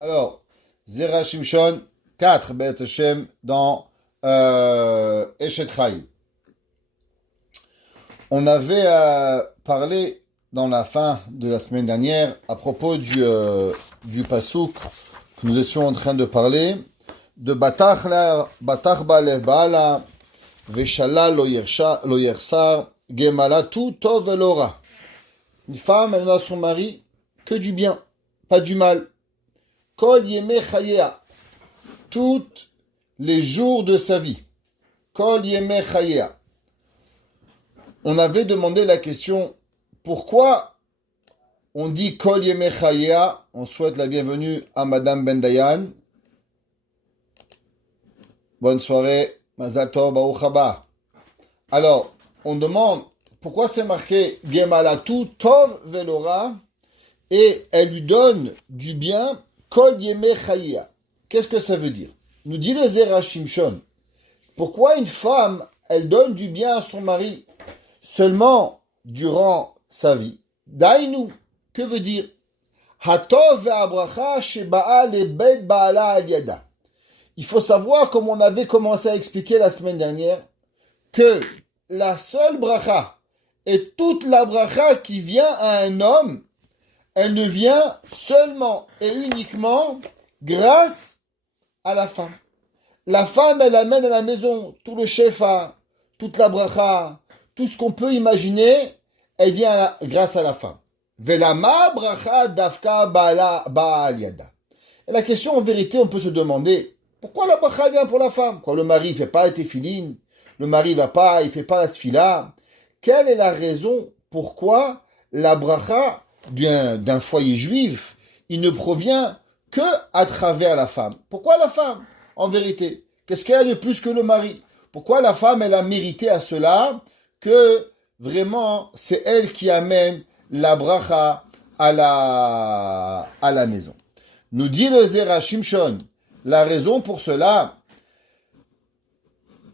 Alors, Zera Shimshon, 4 Beth Hashem dans Eshet Chai. On avait parlé dans la fin de la semaine dernière à propos du pasouk que nous étions en train de parler de Batach Balev Baala Veshala lo yersar Gemala tout tov elora. Une femme, elle n'a à son mari que du bien, pas du mal. Kol yeme chayea, tous les jours de sa vie. Kol yeme chayea. On avait demandé la question, pourquoi on dit Kol yeme chayea? On souhaite la bienvenue à Madame Ben Dayan. Bonne soirée, Mazal Tov, Baruch haba. Alors, on demande, pourquoi c'est marqué Gemalatu Tov Velora et elle lui donne du bien Kol Yeme Chayea. Qu'est-ce que ça veut dire? Nous dit le Zera Shimshon. Pourquoi une femme, elle donne du bien à son mari seulement durant sa vie? Dainu, que veut dire? Hatov ve'abracha sheba'a lebet ba'ala al yada. Il faut savoir, comme on avait commencé à expliquer la semaine dernière, que la seule bracha et toute la bracha qui vient à un homme, elle ne vient seulement et uniquement grâce à la femme. La femme, elle amène à la maison tout le shefa, toute la bracha, tout ce qu'on peut imaginer, elle vient grâce à la femme. Velama bracha dafka ba'al yada. Et la question, en vérité, on peut se demander, pourquoi la bracha vient pour la femme? Quand le mari ne fait pas la tefilin, le mari va pas, il fait pas la tefila. Quelle est la raison pourquoi la bracha d'un foyer juif, il ne provient que à travers la femme? Pourquoi la femme, en vérité? Qu'est-ce qu'elle a de plus que le mari? Pourquoi la femme, elle a mérité à cela que vraiment c'est elle qui amène la bracha à la maison? Nous dit le Zera Shimshon, la raison pour cela,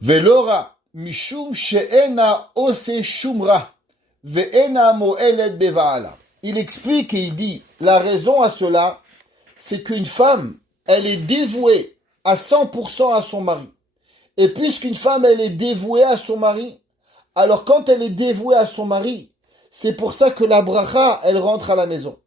Velora mishum she'ena ose shumra ve'ena mo'elet beva'ala. Il explique et il dit, la raison à cela, c'est qu'une femme, elle est dévouée à 100% à son mari. Et puisqu'une femme, elle est dévouée à son mari, alors quand elle est dévouée à son mari, c'est pour ça que la bracha, elle rentre à la maison.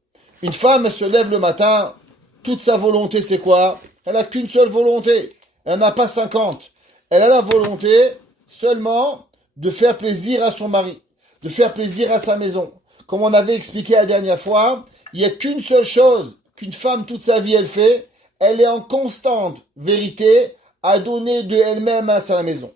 Une femme, elle se lève le matin, toute sa volonté, c'est quoi? Elle n'a qu'une seule volonté. Elle n'a pas 50. Elle a la volonté seulement de faire plaisir à son mari, de faire plaisir à sa maison. Comme on avait expliqué la dernière fois, il n'y a qu'une seule chose qu'une femme toute sa vie elle fait, elle est en constante vérité à donner de elle-même à sa maison.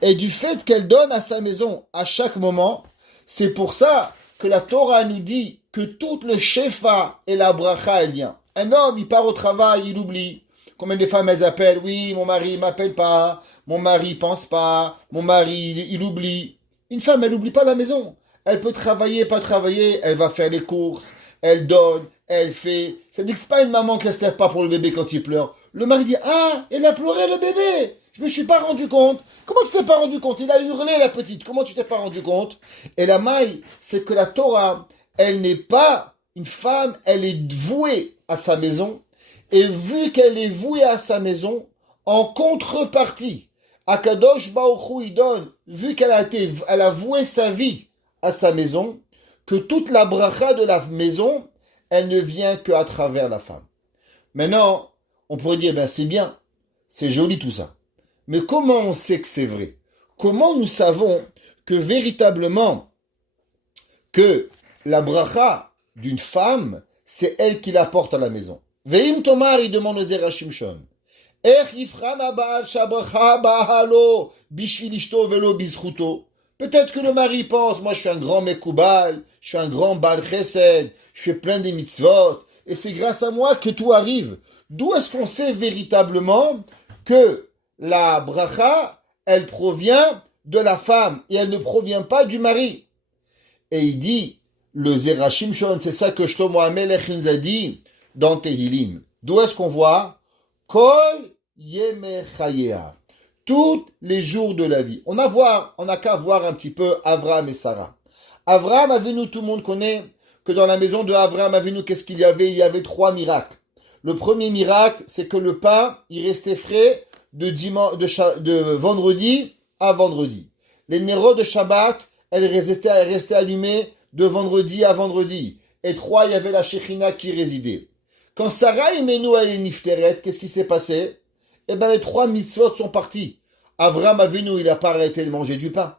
Et du fait qu'elle donne à sa maison à chaque moment, c'est pour ça que la Torah nous dit que tout le shefa et la bracha, elle vient. Un homme, il part au travail, il oublie. Combien de femmes elles appellent? Oui, mon mari ne m'appelle pas, mon mari pense pas, mon mari il oublie. Une femme, elle n'oublie pas la maison. Elle peut travailler, pas travailler, elle va faire les courses, elle donne, elle fait. Ça dit que c'est pas une maman qui ne se lève pas pour le bébé quand il pleure. Le mari dit, ah, elle a pleuré le bébé. Je me suis pas rendu compte. Comment tu t'es pas rendu compte? Il a hurlé la petite. Comment tu t'es pas rendu compte? Et la maille, c'est que la Torah, elle n'est pas une femme, elle est vouée à sa maison. Et vu qu'elle est vouée à sa maison, en contrepartie, Akadosh Baruch Hu il donne, vu elle a voué sa vie à sa maison, que toute la bracha de la maison, elle ne vient qu'à travers la femme. Maintenant, on pourrait dire, ben c'est bien, c'est joli tout ça. Mais comment on sait que c'est vrai? Comment nous savons que véritablement, que la bracha d'une femme, c'est elle qui la porte à la maison? Veim Tomar, il demande au Zera Shimshon. Peut-être que le mari pense, moi je suis un grand Mekoubal, je suis un grand Baal Chesed, je fais plein des mitzvot, et c'est grâce à moi que tout arrive. D'où est-ce qu'on sait véritablement que la bracha, elle provient de la femme, et elle ne provient pas du mari? Et il dit, le Zera Shimshon, c'est ça que Shlomo HaMelech nous a dit dans Tehilim. D'où est-ce qu'on voit? Kol Yeme Chayea. Tous les jours de la vie. On a qu'à voir un petit peu Avraham et Sarah. Avraham Avinu, tout le monde connaît que dans la maison de Avraham Avinu, qu'est-ce qu'il y avait? Il y avait 3 miracles. Le premier miracle, c'est que le pain, il restait frais de vendredi à vendredi. Les nérodes de Shabbat, elles restaient allumées de vendredi à vendredi. Et 3, il y avait la Shekhinah qui résidait. Quand Sarah et Menou allaient Nifteret, qu'est-ce qui s'est passé? Eh bien, les 3 mitzvot sont partis. Avram Avinu, il n'a pas arrêté de manger du pain.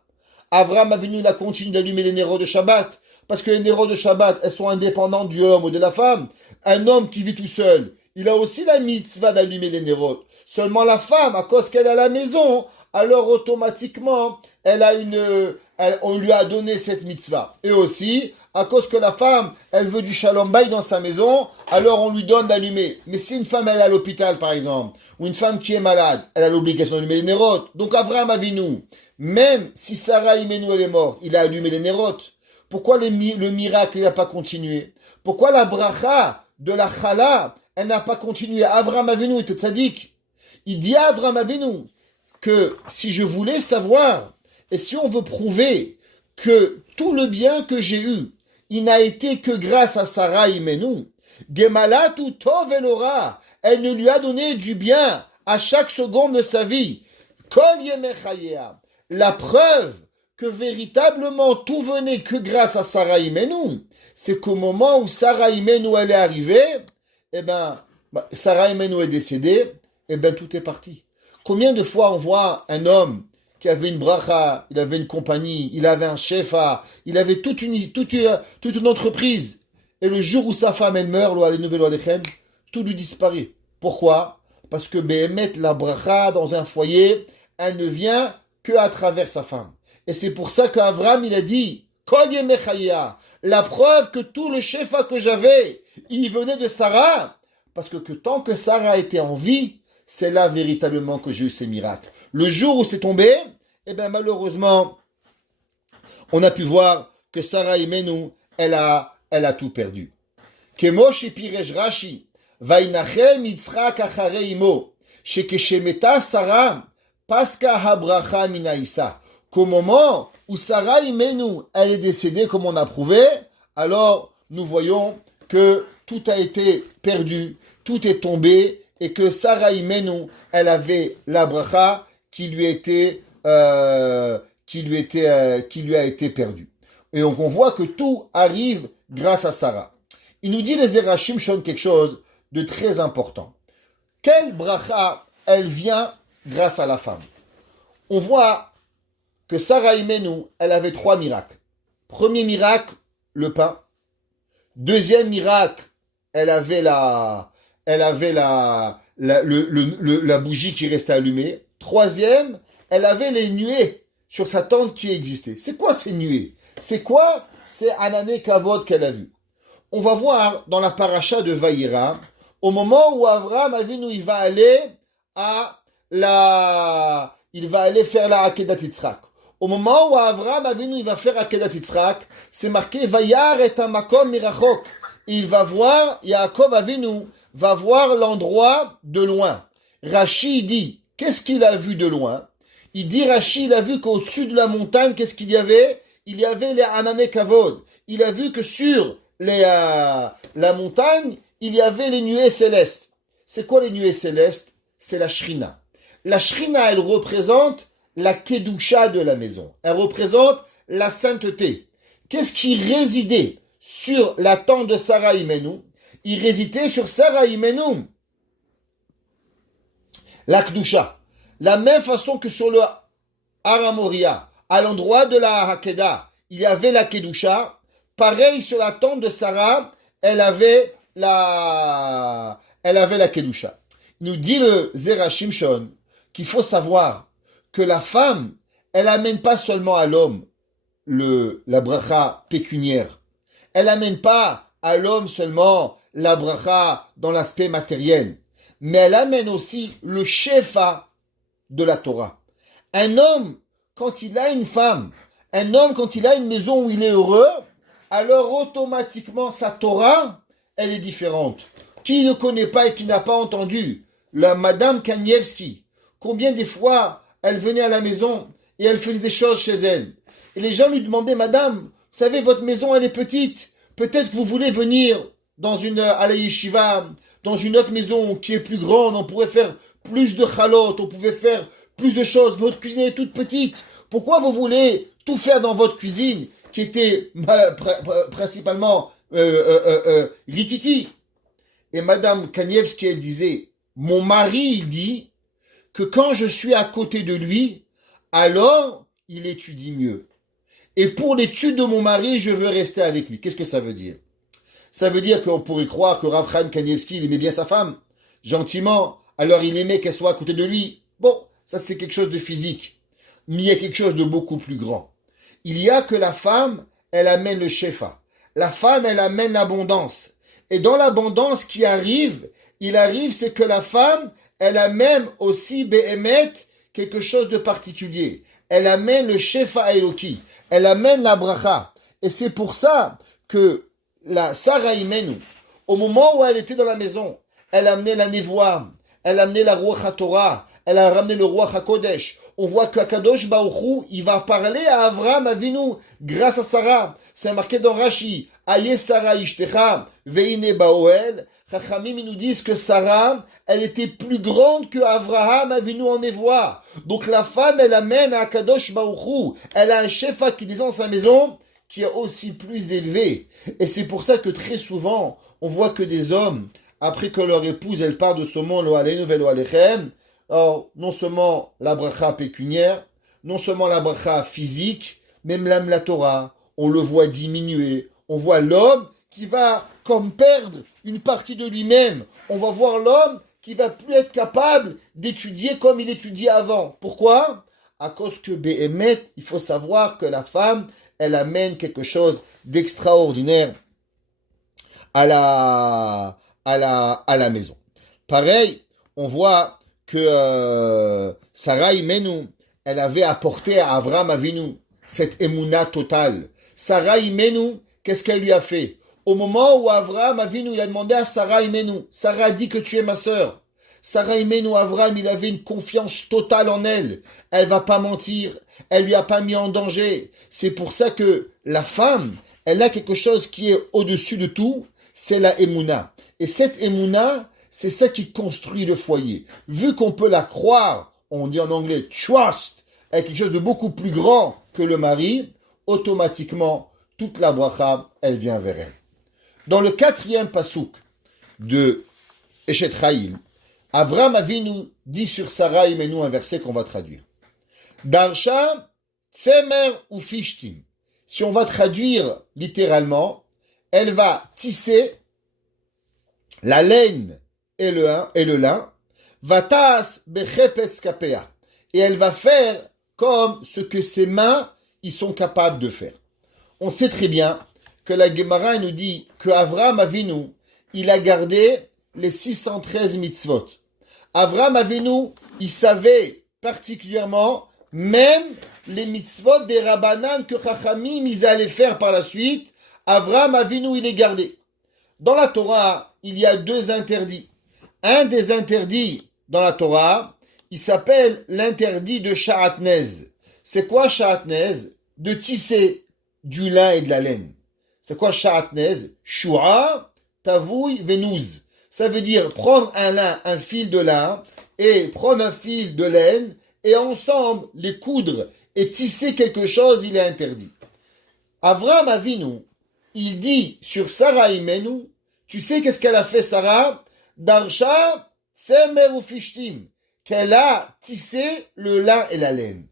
Avram Avinu, il a continué d'allumer les nérodes de Shabbat. Parce que les nérodes de Shabbat, elles sont indépendantes du homme ou de la femme. Un homme qui vit tout seul, il a aussi la mitzvah d'allumer les nérodes. Seulement la femme, à cause qu'elle est à la maison, alors automatiquement, on lui a donné cette mitzvah. Et aussi, à cause que la femme, elle veut du shalom bay dans sa maison, alors on lui donne d'allumer. Mais si une femme, elle est à l'hôpital, par exemple, ou une femme qui est malade, elle a l'obligation d'allumer les nérodes. Donc Avraham Avinu, même si Sarah Imenu, elle est morte, il a allumé les nérodes. Pourquoi le miracle, il n'a pas continué? Pourquoi la bracha de la chala, elle n'a pas continué? Avraham Avinu était tzaddik. Il dit à Avraham Avinu que si je voulais savoir, et si on veut prouver que tout le bien que j'ai eu, il n'a été que grâce à Sarah Imenu, Gemalat ou Tov Elora, elle ne lui a donné du bien à chaque seconde de sa vie. Kol Yemechayea, la preuve que véritablement tout venait que grâce à Sarah Imenu, c'est qu'au moment où Sarah Imenu elle est arrivée, Sarah Imenu est décédée, tout est parti. Combien de fois on voit un homme qui avait une bracha, il avait une compagnie, il avait un shefa, il avait toute une entreprise, et le jour où sa femme elle meurt, tout lui disparaît. Pourquoi? Parce que Behemet, la bracha dans un foyer, elle ne vient que à travers sa femme. Et c'est pour ça qu'Avram, il a dit, Kol Yemechaya, la preuve que tout le shefa que j'avais, il venait de Sarah, parce que tant que Sarah était en vie, c'est là véritablement que j'ai eu ces miracles. Le jour où c'est tombé, malheureusement, on a pu voir que Sarah Imenu, elle a tout perdu. Kemosh Pirej Rashi, Vainachem Yitzchak Achare Imo, Shekeshemeta Sarah, Paska Habracha Minaïsa. Qu'au moment où Sarah Imenu, elle est décédée, comme on a prouvé, alors nous voyons que tout a été perdu, tout est tombé, et que Sarah Imenu, elle avait la bracha qui lui a été perdue. Et donc on voit que tout arrive grâce à Sarah. Il nous dit les Zerachim Shon quelque chose de très important. Quelle bracha, elle vient grâce à la femme? On voit que Sarah Imenu, elle avait 3 miracles. Premier miracle, le pain. Deuxième miracle, elle avait la bougie qui restait allumée. Troisième, elle avait les nuées sur sa tente qui existaient. C'est quoi ces nuées? C'est quoi? C'est Anané Kavod qu'elle a vu. On va voir dans la paracha de Vaïra, au moment où Avraham Avinu, il va aller faire la Akedat Yitzhak. Au moment où Avraham Avinu, il va faire Akedat Yitzhak, c'est marqué Vayar et Amakom Mirachok. Il va voir, Yaakov Avinu va voir l'endroit de loin. Rashi dit, qu'est-ce qu'il a vu de loin? Il dit, Rashi, il a vu qu'au-dessus de la montagne, qu'est-ce qu'il y avait? Il y avait les Anané Kavod. Il a vu que sur la montagne, il y avait les nuées célestes. C'est quoi les nuées célestes? C'est la Shrina. La Shrina, elle représente la Kedusha de la maison. Elle représente la sainteté. Qu'est-ce qui résidait sur la tente de Sarah Imenu? Il résidait sur Sarah Imenu la Kedusha. La même façon que sur le Haramoria, à l'endroit de la Hakeda, il y avait la Kedusha. Pareil sur la tente de Sarah, elle avait la Kedusha. Il nous dit le Zerachim Shon qu'il faut savoir que la femme, elle amène pas seulement à l'homme la bracha pécuniaire. Elle amène pas à l'homme seulement la bracha dans l'aspect matériel, mais elle amène aussi le shefa de la Torah. Un homme, quand il a une femme, un homme, quand il a une maison où il est heureux, alors automatiquement sa Torah, elle est différente. Qui ne connaît pas et qui n'a pas entendu la Madame Kanievski? Combien des fois elle venait à la maison et elle faisait des choses chez elle. Et les gens lui demandaient, Madame, vous savez, votre maison elle est petite. Peut-être que vous voulez venir à la yeshiva. dans une autre maison qui est plus grande, on pourrait faire plus de chalotes, on pouvait faire plus de choses. Votre cuisine est toute petite. Pourquoi vous voulez tout faire dans votre cuisine qui était principalement rikiki? Et Madame Kanievski, elle disait, mon mari, il dit que quand je suis à côté de lui, alors il étudie mieux. Et pour l'étude de mon mari, je veux rester avec lui. Qu'est-ce que ça veut dire? Ça veut dire qu'on pourrait croire que Rav Chaim Kanievski, il aimait bien sa femme, gentiment, alors il aimait qu'elle soit à côté de lui. Bon, ça c'est quelque chose de physique. Mais il y a quelque chose de beaucoup plus grand. Il y a que la femme, elle amène le shefa. La femme, elle amène l'abondance. Et dans l'abondance qui arrive, c'est que la femme, elle amène aussi Behemet, quelque chose de particulier. Elle amène le shefa Eloki. Elle amène la bracha. Et c'est pour ça que la Sarah Imenu, au moment où elle était dans la maison, elle amenait la Nevoa, elle amenait la Ruach HaTorah, elle a ramené le Ruach HaKodesh. On voit que Kadosh Baruch Hu, il va parler à Avraham Avinu grâce à Sarah. C'est marqué dans Rashi, Aye Sarah Ishtecha, Veine Baoel. Chachamim, ils nous disent que Sarah, elle était plus grande que Avraham Avinu en Nevoa. Donc la femme, elle amène à Kadosh Baruch Hu. Elle a un shefa qui descend dans sa maison, qui est aussi plus élevé. Et c'est pour ça que très souvent, on voit que des hommes, après que leur épouse, elle part de ce monde, lo aleinu velo alechem, or, non seulement la bracha pécuniaire, non seulement la bracha physique, même l'âme la Torah, on le voit diminuer. On voit l'homme qui va comme perdre une partie de lui-même. On va voir l'homme qui va plus être capable d'étudier comme il étudiait avant. Pourquoi? À cause que Behemet, il faut savoir que la femme, elle amène quelque chose d'extraordinaire à la maison. Pareil, on voit que Sarah Imenu, elle avait apporté à Avraham Avinu cette émouna totale. Sarah Imenu, qu'est-ce qu'elle lui a fait? Au moment où Avraham Avinu, il a demandé à Sarah Imenu, Sarah a dit que tu es ma sœur. Sarah Imenu, Avraham, il avait une confiance totale en elle. Elle va pas mentir. Elle lui a pas mis en danger. C'est pour ça que la femme, elle a quelque chose qui est au-dessus de tout, c'est la émouna. Et cette émouna, c'est ça qui construit le foyer. Vu qu'on peut la croire, on dit en anglais trust, elle est quelque chose de beaucoup plus grand que le mari, automatiquement, toute la bracha, elle vient vers elle. Dans le 4e pasouk de Eshet Chaim, Avraham Avinu dit sur Sarah Imenu un verset qu'on va traduire. Darsha tsemer ou fishtim. Si on va traduire littéralement, elle va tisser la laine et le lin, vatas bechepetz kapea. Et elle va faire comme ce que ses mains ils sont capables de faire. On sait très bien que la Gemara nous dit que Avraham Avinu, il a gardé les 613 mitzvot. Avraham Avinu, il savait particulièrement même les mitzvot des Rabbanan que Chachamim ils allaient faire par la suite. Avraham Avinu, il les gardait. Dans la Torah, il y a 2 interdits. Un des interdits dans la Torah, il s'appelle l'interdit de Sha'atnez. C'est quoi Sha'atnez? De tisser du lin et de la laine. C'est quoi Sha'atnez? Shua, Tavouy, Vénouz. Ça veut dire prendre un fil de lin et prendre un fil de laine et ensemble les coudre et tisser quelque chose, il est interdit. Avraham Avinu, il dit sur Sarah Imenu, tu sais qu'est-ce qu'elle a fait Sarah? Darsha tsemer ou fishtim, qu'elle a tissé le lin et la laine.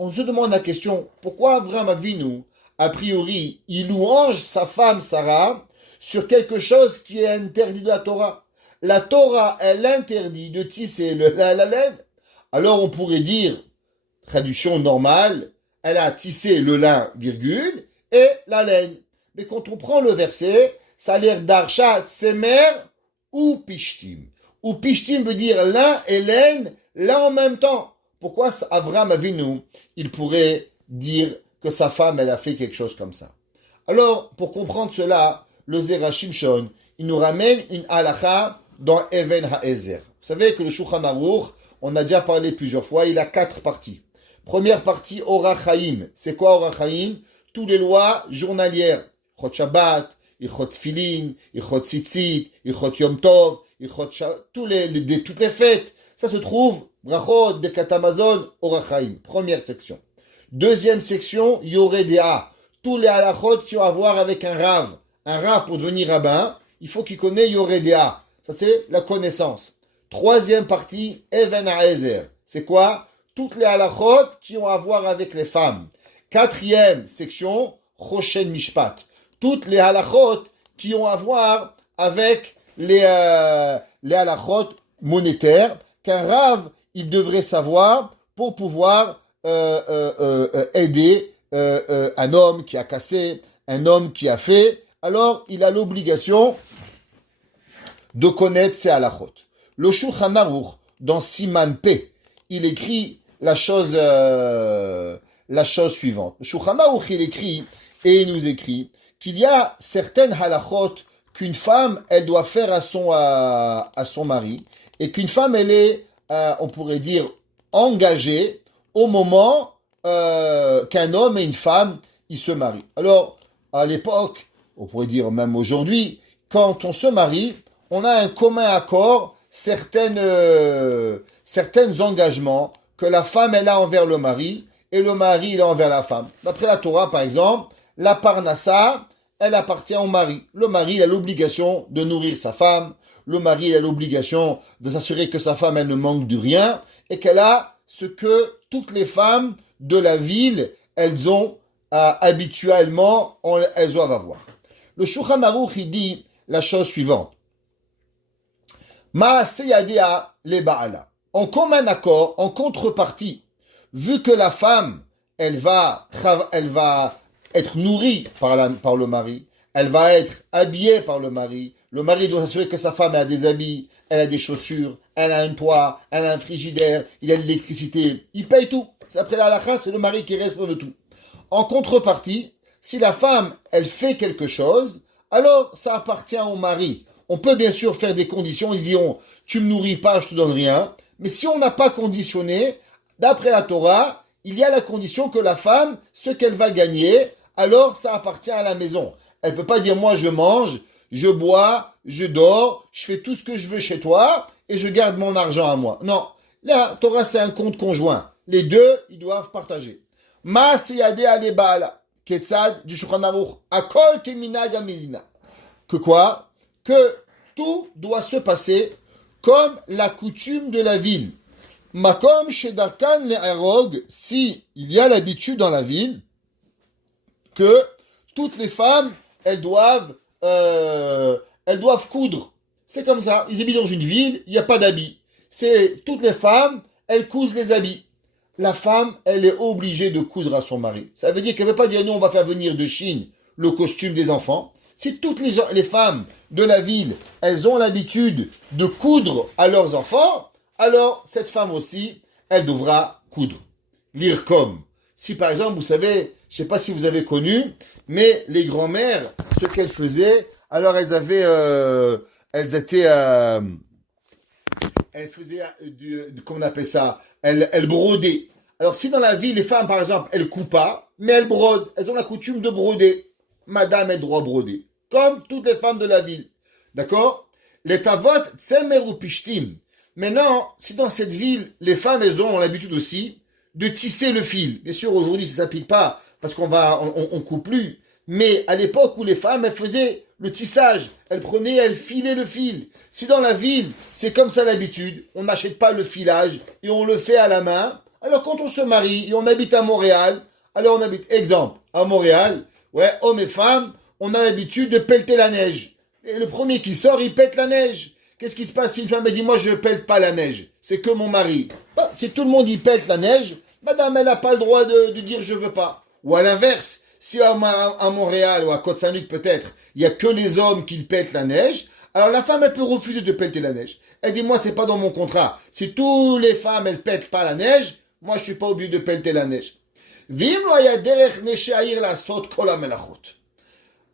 On se demande la question, pourquoi Avraham Avinu, a priori, il louange sa femme Sarah sur quelque chose qui est interdit de la Torah. La Torah, elle interdit de tisser le lin et la laine. Alors on pourrait dire, traduction normale, elle a tissé le lin, virgule, et la laine. Mais quand on prend le verset, ça a l'air d'Arsha, Tsemer ou Pishtim. Ou Pishtim veut dire lin et laine, là en même temps. Pourquoi Avraham Avinu, il pourrait dire que sa femme, elle a fait quelque chose comme ça? Alors, pour comprendre cela, le Zera Shimshon, il nous ramène une halakha dans Even HaEzer. Vous savez que le Shulchan Aruch, on a déjà parlé plusieurs fois, il a 4 parties. Première partie, Orach Chaim. C'est quoi Orach Chaim? Toutes les lois journalières. Chot Shabbat, Ilchot Tfilin, Ilchot Tzitzit, Ilchot Yom Tov, Ilchot toutes les fêtes. Ça se trouve, Brachot, Birkat Hamazon, Orach Chaim. Première section. Deuxième section, Yoreh Dea. Tous les halachot qui ont à voir avec un rav. Un rav, pour devenir rabbin, il faut qu'il connaisse Yoreh Dea. Ça, c'est la connaissance. Troisième partie, Even Ha'ezer. C'est quoi? Toutes les halachot qui ont à voir avec les femmes. Quatrième section, Choshen Mishpat. Toutes les halachot qui ont à voir avec les halachot monétaires qu'un rave, il devrait savoir pour pouvoir aider un homme qui a cassé, un homme qui a fait. Alors, il a l'obligation de connaître ces halachot. Le Shulchan Aruch, dans Siman P, il écrit la chose suivante. Le Shulchan Aruch, il écrit, et il nous écrit, qu'il y a certaines halachot qu'une femme, elle doit faire à son mari, et qu'une femme, elle est, on pourrait dire, engagée au moment qu'un homme et une femme, ils se marient. Alors, à l'époque, on pourrait dire même aujourd'hui, quand on se marie, on a un commun accord, certains engagements que la femme, elle a envers le mari, et le mari, il a envers la femme. D'après la Torah, par exemple, la parnassa, elle appartient au mari. Le mari, il a l'obligation de nourrir sa femme. Le mari, il a l'obligation de s'assurer que sa femme, elle ne manque de rien et qu'elle a ce que toutes les femmes de la ville, elles ont habituellement, elles doivent avoir. Le Shulchan Aruch, il dit la chose suivante. Ma'aseh yadea le ba'ala. En commun accord, en contrepartie, vu que la femme, elle va être nourrie par le mari, elle va être habillée par le mari doit s'assurer que sa femme a des habits, elle a des chaussures, elle a un toit, elle a un frigidaire, il a de l'électricité, il paye tout. C'est après la halakha, c'est le mari qui répond de tout. En contrepartie, si la femme, elle fait quelque chose, alors ça appartient au mari. On peut bien sûr faire des conditions, ils diront, tu me nourris pas, je te donne rien. Mais si on n'a pas conditionné, d'après la Torah, il y a la condition que la femme, ce qu'elle va gagner, alors ça appartient à la maison. Elle peut pas dire, moi je mange, je bois, je dors, je fais tout ce que je veux chez toi, et je garde mon argent à moi. Non, la Torah c'est un compte conjoint. Les deux, ils doivent partager. Ma seyade ale baala, ketzad du Shulchan Aruch, akol keminag hamedina. Que quoi? Que tout doit se passer comme la coutume de la ville. Makom shedarkan le'arog, si il y a l'habitude dans la ville que toutes les femmes, elles doivent coudre. C'est comme ça. Ils habitent dans une ville, il n'y a pas d'habits. C'est toutes les femmes, elles cousent les habits. La femme, elle est obligée de coudre à son mari. Ça veut dire qu'elle ne veut pas dire, nous, on va faire venir de Chine le costume des enfants. Si toutes les femmes de la ville, elles ont l'habitude de coudre à leurs enfants, alors cette femme aussi, elle devra coudre. Lire comme. Si par exemple, vous savez, je ne sais pas si vous avez connu, mais les grands-mères, ce qu'elles faisaient, alors elles faisaient comment on appelle ça, elles brodaient. Alors si dans la ville, les femmes par exemple, elles coupent pas, mais elles brodent, elles ont la coutume de broder. Madame, elle doit broder. Comme toutes les femmes de la ville. D'accord? Les tavot, tsemer ou pishtim. Maintenant, si dans cette ville, les femmes, elles ont l'habitude aussi de tisser le fil. Bien sûr, aujourd'hui, ça ne s'applique pas parce on coupe plus. Mais à l'époque où les femmes, elles faisaient le tissage, elles prenaient, elles filaient le fil. Si dans la ville, c'est comme ça l'habitude, on n'achète pas le filage et on le fait à la main. Alors quand on se marie et on habite à Montréal, alors on habite, exemple, à Montréal, ouais, hommes et femmes, on a l'habitude de pelleter la neige. Et le premier qui sort, il pète la neige. Qu'est-ce qui se passe si une femme me dit, moi je ne pète pas la neige, c'est que mon mari. Bah, si tout le monde y pète la neige, madame, elle n'a pas le droit de dire je veux pas. Ou à l'inverse, si à Montréal ou à Côte-Saint-Luc peut-être, il n'y a que les hommes qui pètent la neige, alors la femme, elle peut refuser de pelleter la neige. Elle dit, moi, c'est pas dans mon contrat. Si toutes les femmes, elles pètent pas la neige, moi, je suis pas obligé de pelleter la neige. Vim lo haya derech neshair lasot kol hamelachot.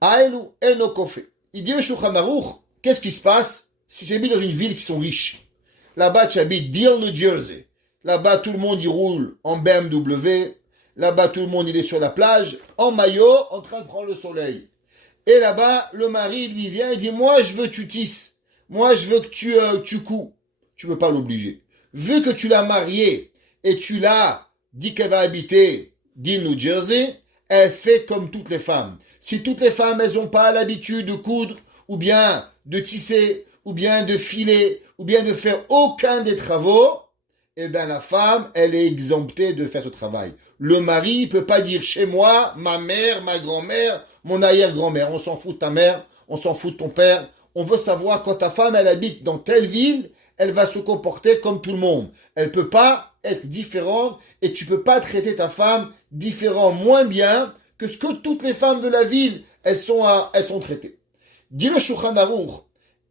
Aelu eno kofé. Il dit le Shulchan Aruch, qu'est-ce qui se passe si j'habite dans une ville qui sont riches? Là-bas, tu habites Deal, New Jersey. Là-bas, tout le monde y roule en BMW. Là-bas, tout le monde il est sur la plage, en maillot, en train de prendre le soleil. Et là-bas, le mari lui vient et dit, moi je veux que tu tisses, moi je veux que tu couds. Tu ne peux pas l'obliger. Vu que tu l'as mariée et tu l'as dit qu'elle va habiter dans New Jersey, elle fait comme toutes les femmes. Si toutes les femmes, elles n'ont pas l'habitude de coudre, ou bien de tisser, ou bien de filer, ou bien de faire aucun des travaux, eh bien la femme, elle est exemptée de faire ce travail. Le mari ne peut pas dire chez moi, ma mère, ma grand-mère, mon arrière-grand-mère. On s'en fout de ta mère, on s'en fout de ton père. On veut savoir quand ta femme, elle habite dans telle ville, elle va se comporter comme tout le monde. Elle ne peut pas être différente et tu ne peux pas traiter ta femme différent, moins bien que ce que toutes les femmes de la ville, elles sont traitées. Dit le Shulchan Aruch,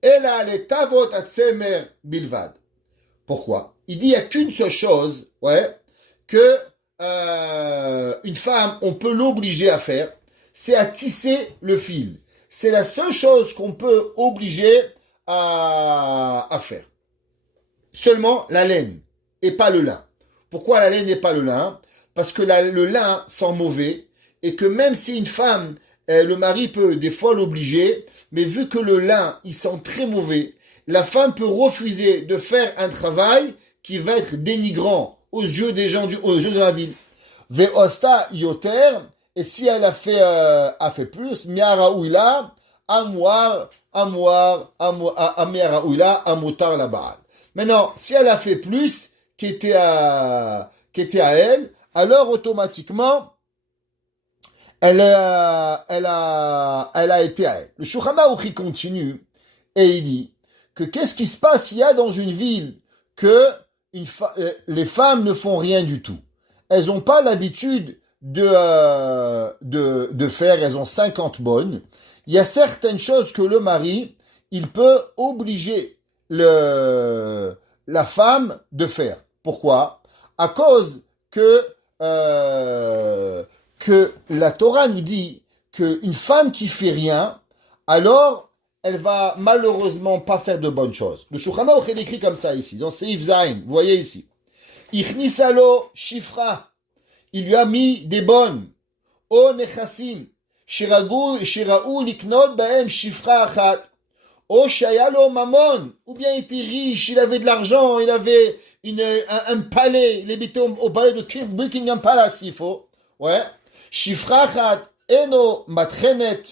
Ela le tavot atzemer bilvad. Pourquoi? Il dit il n'y a qu'une seule chose, que une femme, on peut l'obliger à faire, c'est à tisser le fil. C'est la seule chose qu'on peut obliger à faire. Seulement la laine et pas le lin. Pourquoi la laine et pas le lin? Parce que le lin sent mauvais et que même si une femme, le mari peut des fois l'obliger, mais vu que le lin, il sent très mauvais, la femme peut refuser de faire un travail qui va être dénigrant aux yeux des gens, aux yeux de la ville. Ve'osta yoter, et si elle a fait plus, miara ouila, amouar, miara ouila, amutar la baal. Maintenant, si elle a fait plus qui était à elle, alors automatiquement, elle a été à elle. Le Shulchan Aruch continue et il dit que qu'est-ce qui se passe s'il y a dans une ville que les femmes ne font rien du tout. Elles n'ont pas l'habitude de faire, elles ont 50 bonnes. Il y a certaines choses que le mari, il peut obliger la femme de faire. Pourquoi? À cause que la Torah nous dit qu'une femme qui fait rien, alors elle va malheureusement pas faire de bonnes choses. Le Shulchan Aruch est écrit comme ça ici, dans Seif Zayin, vous voyez ici. Ichnisalo shifra, il lui a mis des bonnes. O nechassim, shiraou liknot bahem shifra achat. O shayalo mamon, ou bien il était riche, il avait de l'argent, il avait un palais, il habitait au palais de Buckingham Palace, s'il faut. Ouais. Shifra achat, eno matrenet,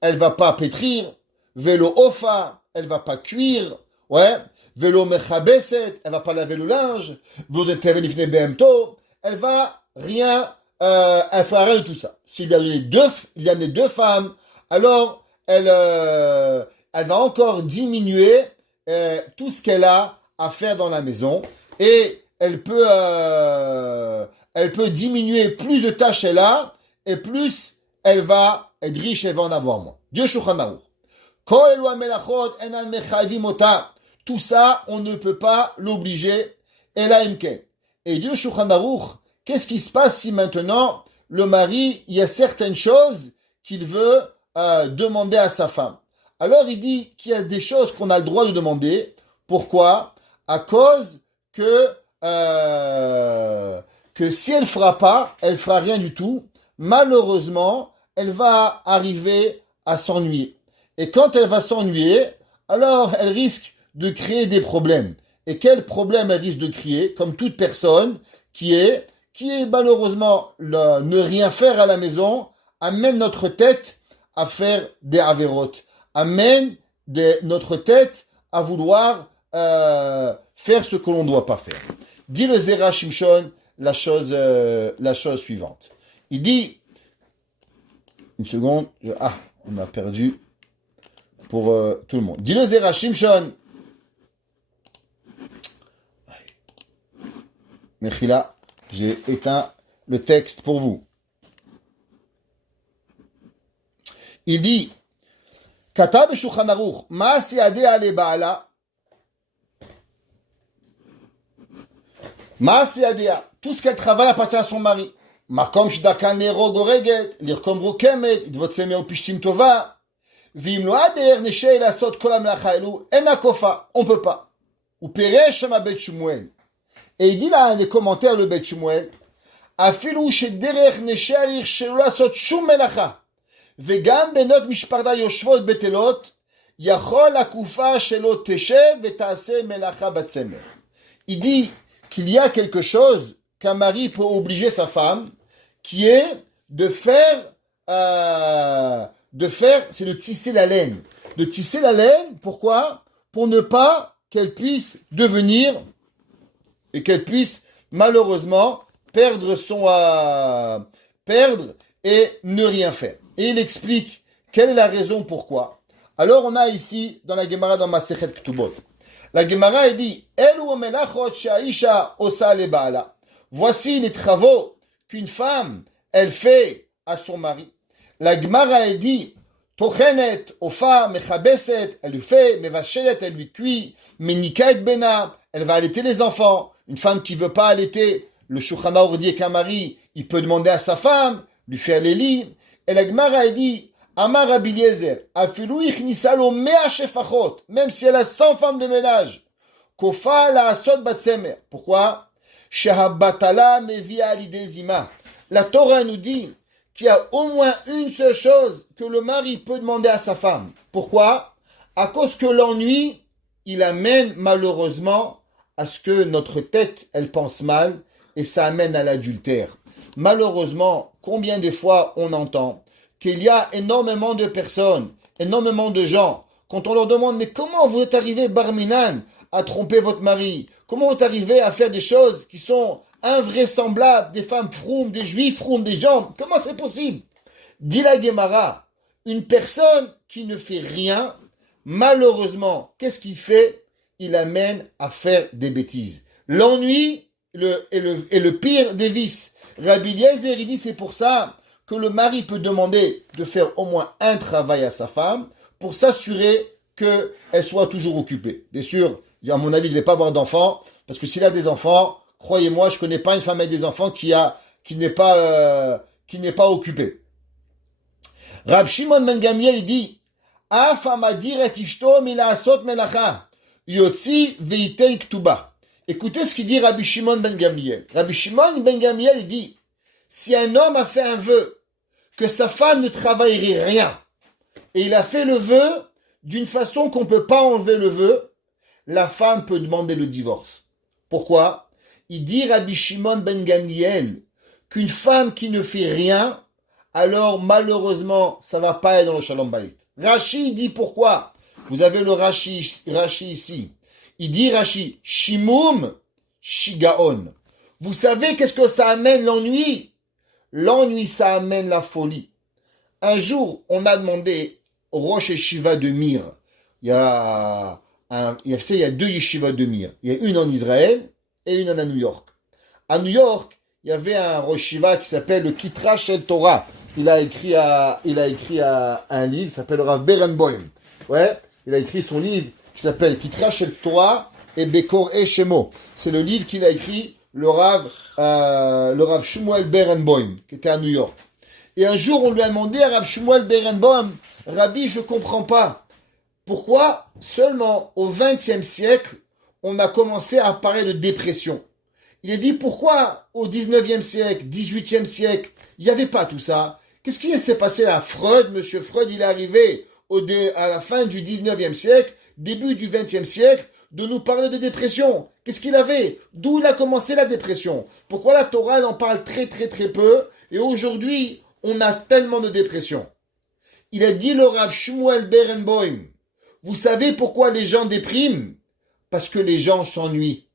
elle va pas pétrir. Velo ofa, elle va pas cuire, Velo mechabeset, elle va pas laver le linge. Velo tevenifne behemto, elle va rien, elle fera rien de tout ça. S'il lui a donné deux femmes, alors elle va encore diminuer tout ce qu'elle a à faire dans la maison et elle peut diminuer plus de tâches elle a et plus elle va être riche, elle va en avoir moins. Dieu Shulchan Aruch. Tout ça, on ne peut pas l'obliger. Et là, et il dit le Shulchan Aruch, qu'est-ce qui se passe si maintenant, le mari, il y a certaines choses qu'il veut demander à sa femme. Alors, il dit qu'il y a des choses qu'on a le droit de demander. Pourquoi? À cause que si elle fera pas, elle fera rien du tout. Malheureusement, elle va arriver à s'ennuyer. Et quand elle va s'ennuyer, alors elle risque de créer des problèmes. Et quel problème elle risque de créer? Comme toute personne qui est malheureusement ne rien faire à la maison, amène notre tête à faire des avérotes, amène notre tête à vouloir faire ce que l'on ne doit pas faire. Dit le Zera Shimshon la chose suivante. Il dit, une seconde, on a perdu pour tout le monde. Dis le Zera Shimshon. Mechila, j'ai éteint le texte pour vous. Il dit, Kata b'Shulchan Aruch, ma siadea le ba'ala, ma siadea, tout ce qu'elle travaille appartient à son mari. Makom shdakan le'rog oreget, lirkom rokemet, idvotzem pishtim tova. On peut pas. Ou Pereshama Bet Shmuel. Et il dit là un des commentaires le Bet Shmuel, Afilu shederech nesharir shelula sot shum melacha. וגם בנות משפחתה יושבות בטלות, יכול הקופה שלו תשב ותעשה מלאכה בצמר. Il dit qu'il y a quelque chose qu'un mari peut obliger sa femme, qui est de faire, c'est de tisser la laine. De tisser la laine, pourquoi? Pour ne pas qu'elle puisse devenir, et qu'elle puisse malheureusement perdre et ne rien faire. Et il explique quelle est la raison pourquoi. Alors on a ici, dans la Gemara, dans Masechet Ketubot, la Gemara dit, voici les travaux qu'une femme, elle fait à son mari. La Gemara dit, Tochenet, Ofa, Mechabeset, elle lui fait, Mevashelet, elle lui cuit, Menika et Bena, elle va allaiter les enfants. Une femme qui veut pas allaiter, le Shulchan Aruch dit qu'un mari, il peut demander à sa femme, lui faire les lits. Et la Gemara dit, Amar Rabbi Eliezer, Afilu ichnisa lo mea shefachot, même si elle a 100 femmes de ménage, Kofa la asot batsemer. Pourquoi? Shehabatala mevia alidezima. La Torah nous dit qu'il y a au moins une seule chose que le mari peut demander à sa femme. Pourquoi? À cause que l'ennui, il amène malheureusement à ce que notre tête, elle pense mal, et ça amène à l'adultère. Malheureusement, combien de fois on entend qu'il y a énormément de personnes, énormément de gens, quand on leur demande, mais comment vous êtes arrivé, Barminan, à tromper votre mari? Comment vous êtes arrivé à faire des choses qui sont invraisemblables, des femmes froumes, des juifs froumes, des gens? Comment c'est possible? Dit la Gemara, une personne qui ne fait rien, malheureusement, qu'est-ce qu'il fait? Il amène à faire des bêtises. L'ennui est le pire des vices. Rabbi Eliezer, il dit, c'est pour ça que le mari peut demander de faire au moins un travail à sa femme pour s'assurer qu'elle soit toujours occupée. Bien sûr, à mon avis, il ne va pas avoir d'enfants, parce que s'il a des enfants, croyez-moi, je ne connais pas une femme avec des enfants qui n'est pas occupée. Rab Shimon ben Gamliel, il dit, Af amadir et ishto milaasot melacha, yotzi veitei ktuba. Écoutez ce qu'il dit Rabbi Shimon ben Gamliel. Rabbi Shimon ben Gamliel, il dit, si un homme a fait un vœu que sa femme ne travaillerait rien, et il a fait le vœu d'une façon qu'on ne peut pas enlever le vœu, la femme peut demander le divorce. Pourquoi? Il dit Rabbi Shimon ben Gamliel qu'une femme qui ne fait rien, alors malheureusement, ça ne va pas être dans le Shalom Bayit. Rashi dit pourquoi? Vous avez le Rashi ici. Il dit Rashi, Shimum Shigaon. Vous savez qu'est-ce que ça amène l'ennui? L'ennui, ça amène la folie. Un jour, on a demandé au Rosh Yeshiva de Mir. Il y a deux yeshivas de Mir. Il y a une en Israël et une à New York. À New York, il y avait un Rosh Yeshiva qui s'appelle le Kitra Shel Torah. Il a écrit un livre qui s'appelle le Rav Berenboim. Ouais, il a écrit son livre qui s'appelle Kitra Shel Torah et Bekor et Shemo. C'est le livre qu'il a écrit le Rav Shmuel Berenboim, qui était à New York. Et un jour, on lui a demandé à Rav Shmuel Berenboim, Rabbi, je comprends pas. Pourquoi seulement au XXe siècle, on a commencé à parler de dépression? Il a dit, pourquoi au XIXe siècle, XVIIIe siècle, il n'y avait pas tout ça? Qu'est-ce qui s'est passé là? Freud, monsieur Freud, il est arrivé à la fin du XIXe siècle, début du XXe siècle, de nous parler de dépression. Qu'est-ce qu'il avait? D'où il a commencé la dépression? Pourquoi la Torah, elle en parle très très très peu, et aujourd'hui, on a tellement de dépression? Il a dit le Rav Shmuel Berenboim, vous savez pourquoi les gens dépriment? Parce que les gens s'ennuient.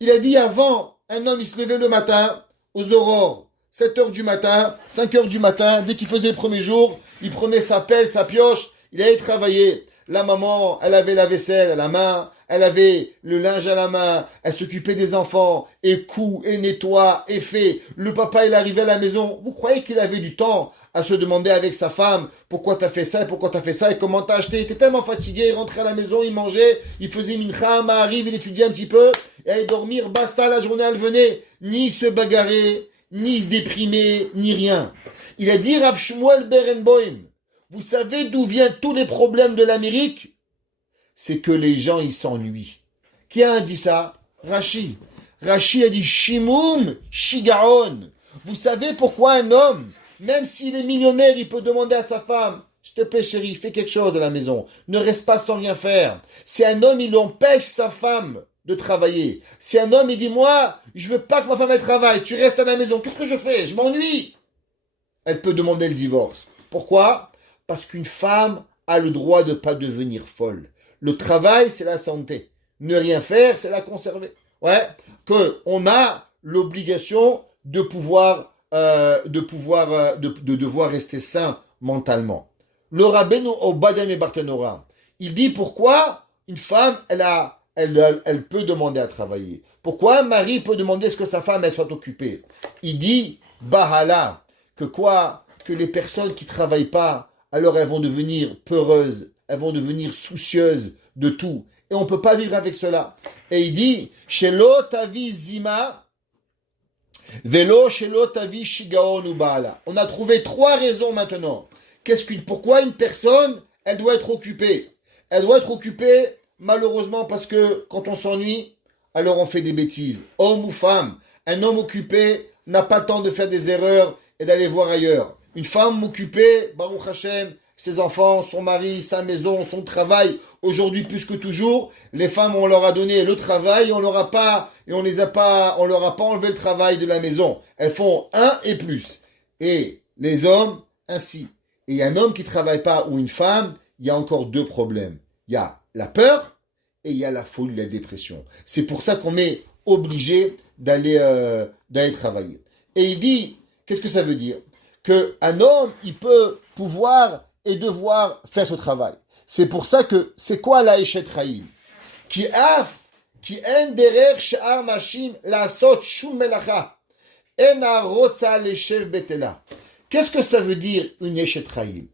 Il a dit avant, un homme il se levait le matin, aux aurores, 7h du matin, 5h du matin, dès qu'il faisait le premier jour, il prenait sa pelle, sa pioche, il allait travailler. La maman, elle avait la vaisselle à la main, elle avait le linge à la main, elle s'occupait des enfants, et coud, et nettoie, et fait. Le papa, il arrivait à la maison. Vous croyez qu'il avait du temps à se demander avec sa femme, pourquoi t'as fait ça, et pourquoi t'as fait ça, et comment t'as acheté? Il était tellement fatigué, il rentrait à la maison, il mangeait, il faisait mincha, arrive, il étudiait un petit peu, et allait dormir, basta, la journée, elle venait. Ni se bagarrer, ni se déprimer, ni rien. Il a dit, Rav Shmuel Berenboim, vous savez d'où viennent tous les problèmes de l'Amérique? C'est que les gens, ils s'ennuient. Qui a dit ça? Rashi. Rashi a dit Shimum Shigaon. Vous savez pourquoi un homme, Même s'il est millionnaire, il peut demander à sa femme, s'il te plaît chérie, fais quelque chose à la maison. Ne reste pas sans rien faire. Si un homme, il empêche sa femme de travailler. Si un homme, il dit, moi, je veux pas que ma femme elle travaille, tu restes à la maison, qu'est-ce que je fais? Je m'ennuie. Elle peut demander le divorce. Pourquoi? Parce qu'une femme a le droit de ne pas devenir folle. Le travail, c'est la santé. Ne rien faire, c'est la conserver. Ouais, qu'on a l'obligation de devoir rester sain mentalement. Le Rabbeinu Obadiah Barthénora, il dit pourquoi une femme, elle peut demander à travailler. Pourquoi un mari peut demander ce que sa femme, elle soit occupée. Il dit, Bahala, que les personnes qui travaillent pas, alors elles vont devenir peureuses, elles vont devenir soucieuses de tout. Et on ne peut pas vivre avec cela. Et il dit, Shelo tavi zima, velo shelo tavi shigaon ubala. On a trouvé 3 raisons maintenant. Pourquoi une personne, elle doit être occupée? Elle doit être occupée, malheureusement, parce que quand on s'ennuie, alors on fait des bêtises. Homme ou femme, un homme occupé n'a pas le temps de faire des erreurs et d'aller voir ailleurs. Une femme occupée, Baruch Hashem, ses enfants, son mari, sa maison, son travail, aujourd'hui plus que toujours, les femmes, on leur a donné le travail, on leur a pas enlevé le travail de la maison. Elles font un et plus. Et les hommes, ainsi. Et un homme qui travaille pas ou une femme, il y a encore 2 problèmes. Il y a la peur et il y a la folie, la dépression. C'est pour ça qu'on est obligé d'aller travailler. Et il dit, qu'est-ce que ça veut dire? Qu'un homme, il peut pouvoir et devoir faire ce travail. C'est pour ça que, c'est quoi la Eshet Chayil? Ki en derer she'ar nashim la'asot shum melacha. Ena rotza leshev betela. Qu'est-ce que ça veut dire une Eshet Chayil?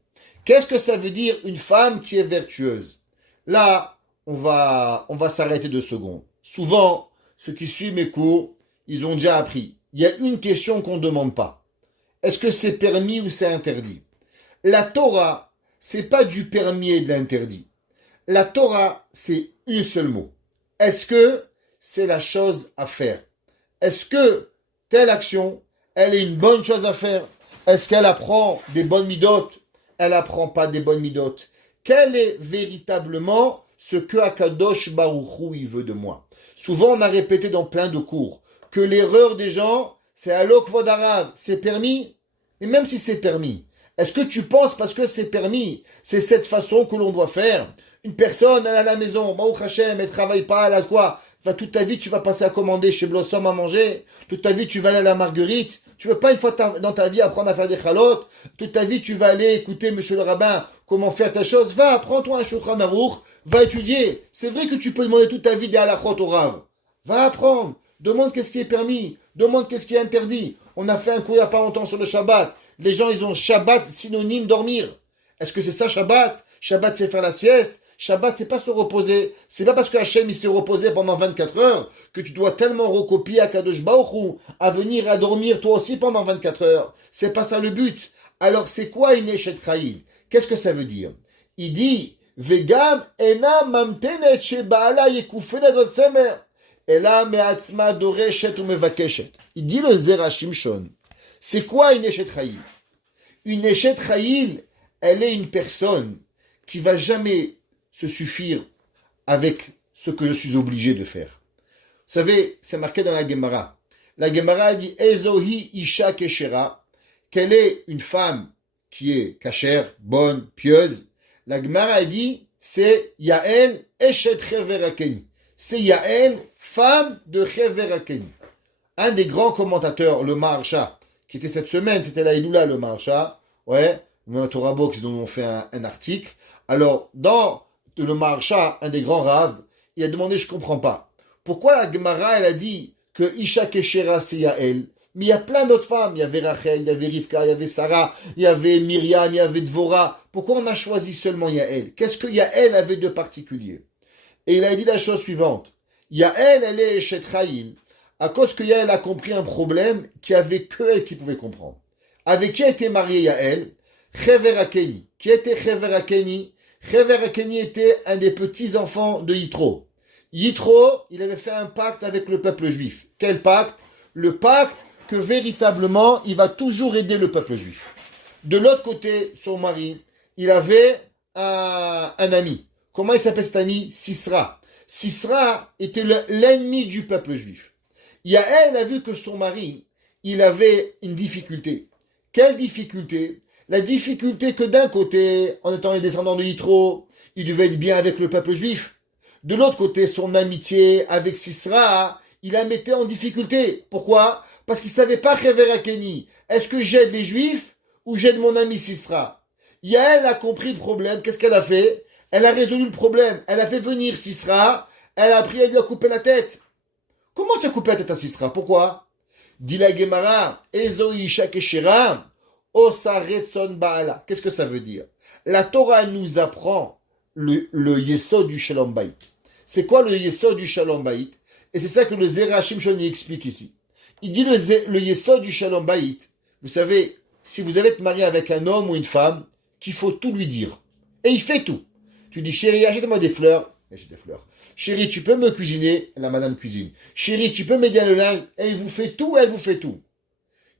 Qu'est-ce que ça veut dire une femme qui est vertueuse? Là, on va s'arrêter 2 secondes. Souvent, ceux qui suivent mes cours, ils ont déjà appris. Il y a une question qu'on ne demande pas. Est-ce que c'est permis ou c'est interdit? La Torah, c'est pas du permis et de l'interdit. La Torah, c'est un seul mot. Est-ce que c'est la chose à faire? Est-ce que telle action, elle est une bonne chose à faire? Est-ce qu'elle apprend des bonnes midotes? Elle n'apprend pas des bonnes midotes. Quel est véritablement ce que Akadosh Baruch Hu, il veut de moi? Souvent, on a répété dans plein de cours que l'erreur des gens, c'est alok vodarav, c'est permis. Et même si c'est permis, est-ce que tu penses parce que c'est permis, c'est cette façon que l'on doit faire? Une personne, elle est à la maison, Baruch Hashem, elle travaille pas, elle a quoi? Enfin, toute ta vie, tu vas passer à commander chez Blossom à manger. Toute ta vie, tu vas aller à la Marguerite. Tu veux pas une fois dans ta vie apprendre à faire des chalotes. Toute ta vie, tu vas aller écouter monsieur le rabbin comment faire ta chose. Va, apprends-toi un Shulchan Aruch, va étudier. C'est vrai que tu peux demander toute ta vie des halachot au Rav. Va apprendre. Demande qu'est-ce qui est permis. Demande qu'est-ce qui est interdit. On a fait un cours il n'y a pas longtemps sur le Shabbat. Les gens, ils ont Shabbat synonyme dormir. Est-ce que c'est ça Shabbat? Shabbat, c'est faire la sieste. Shabbat, c'est pas se reposer. C'est pas parce que Hachem, il s'est reposé pendant 24 heures que tu dois tellement recopier à Kadosh Baruch Hu à venir à dormir toi aussi pendant 24 heures. C'est pas ça le but. Alors, c'est quoi une Eshet Chayil? Qu'est-ce que ça veut dire? Il dit, Vegam ena mamtenet shebaala yekufenet votsemer. Ela me'atzma doreshet ou mevakeshet. Il dit le Zera Shimshon. C'est quoi une Eshet Chayil? Une Eshet Chayil, elle est une personne qui va jamais se suffire avec ce que je suis obligé de faire. Vous savez, c'est marqué dans la Gemara. La Gemara dit Ezohi Isha Keshera, quelle est une femme qui est cachère, bonne, pieuse. La Gemara dit c'est Yael Eshet Cheverakeni. C'est Yael, femme de Cheverakeni. Un des grands commentateurs, le Maharsha, qui était cette semaine, c'était la Iloula, le Maharsha, ouais, même à Torah Box, ils en ont fait un article. Alors, dans le Maharsha, un des grands raves, il a demandé, je comprends pas. Pourquoi la Gemara, elle a dit que Isha Keshera, c'est Yael? Mais il y a plein d'autres femmes. Il y avait Rachel, il y avait Rivka, il y avait Sarah, il y avait Myriam, il y avait Dvorah. Pourquoi on a choisi seulement Yael? Qu'est-ce que Yael avait de particulier? Et il a dit la chose suivante. Yael, elle est Eshet Chayil, à cause que Yael a compris un problème qu'il n'y avait que elle qui pouvait comprendre. Avec qui a été mariée Yael? Chever Akeni. Qui était Chever Akeni? Chever Akeni était un des petits-enfants de Yitro. Yitro, il avait fait un pacte avec le peuple juif. Quel pacte? Le pacte que véritablement, il va toujours aider le peuple juif. De l'autre côté, son mari, il avait un ami. Comment il s'appelle cet ami? Sisra. Sisra était l'ennemi du peuple juif. Yael a vu que son mari, il avait une difficulté. Quelle difficulté? La difficulté que d'un côté, en étant les descendants de Yitro, il devait être bien avec le peuple juif. De l'autre côté, son amitié avec Sisra, il la mettait en difficulté. Pourquoi? Parce qu'il ne savait pas Kenny. Est-ce que j'aide les juifs ou j'aide mon ami Sisra? Yael a compris le problème. Qu'est-ce qu'elle a fait? Elle a résolu le problème. Elle a fait venir Sisra. Elle a pris, elle lui a coupé la tête. Comment tu as coupé la tête à Sisra? Pourquoi? Dit la Gemara, Ezo Isha Keshera, Osa Retson Baala. Qu'est-ce que ça veut dire? La Torah nous apprend le Yesod du Shalom Bayit. C'est quoi le Yesod du Shalom Bayit? Et c'est ça que le Zerachim Shon explique ici. Il dit le Yesod du Shalom Bayit. Vous savez, si vous avez été marié avec un homme ou une femme, qu'il faut tout lui dire. Et il fait tout. Tu dis, chérie, achète-moi des fleurs. Achète des fleurs. Chérie, tu peux me cuisiner? La madame cuisine. Chérie, tu peux m'aider à le linge? Et il vous fait tout, elle vous fait tout.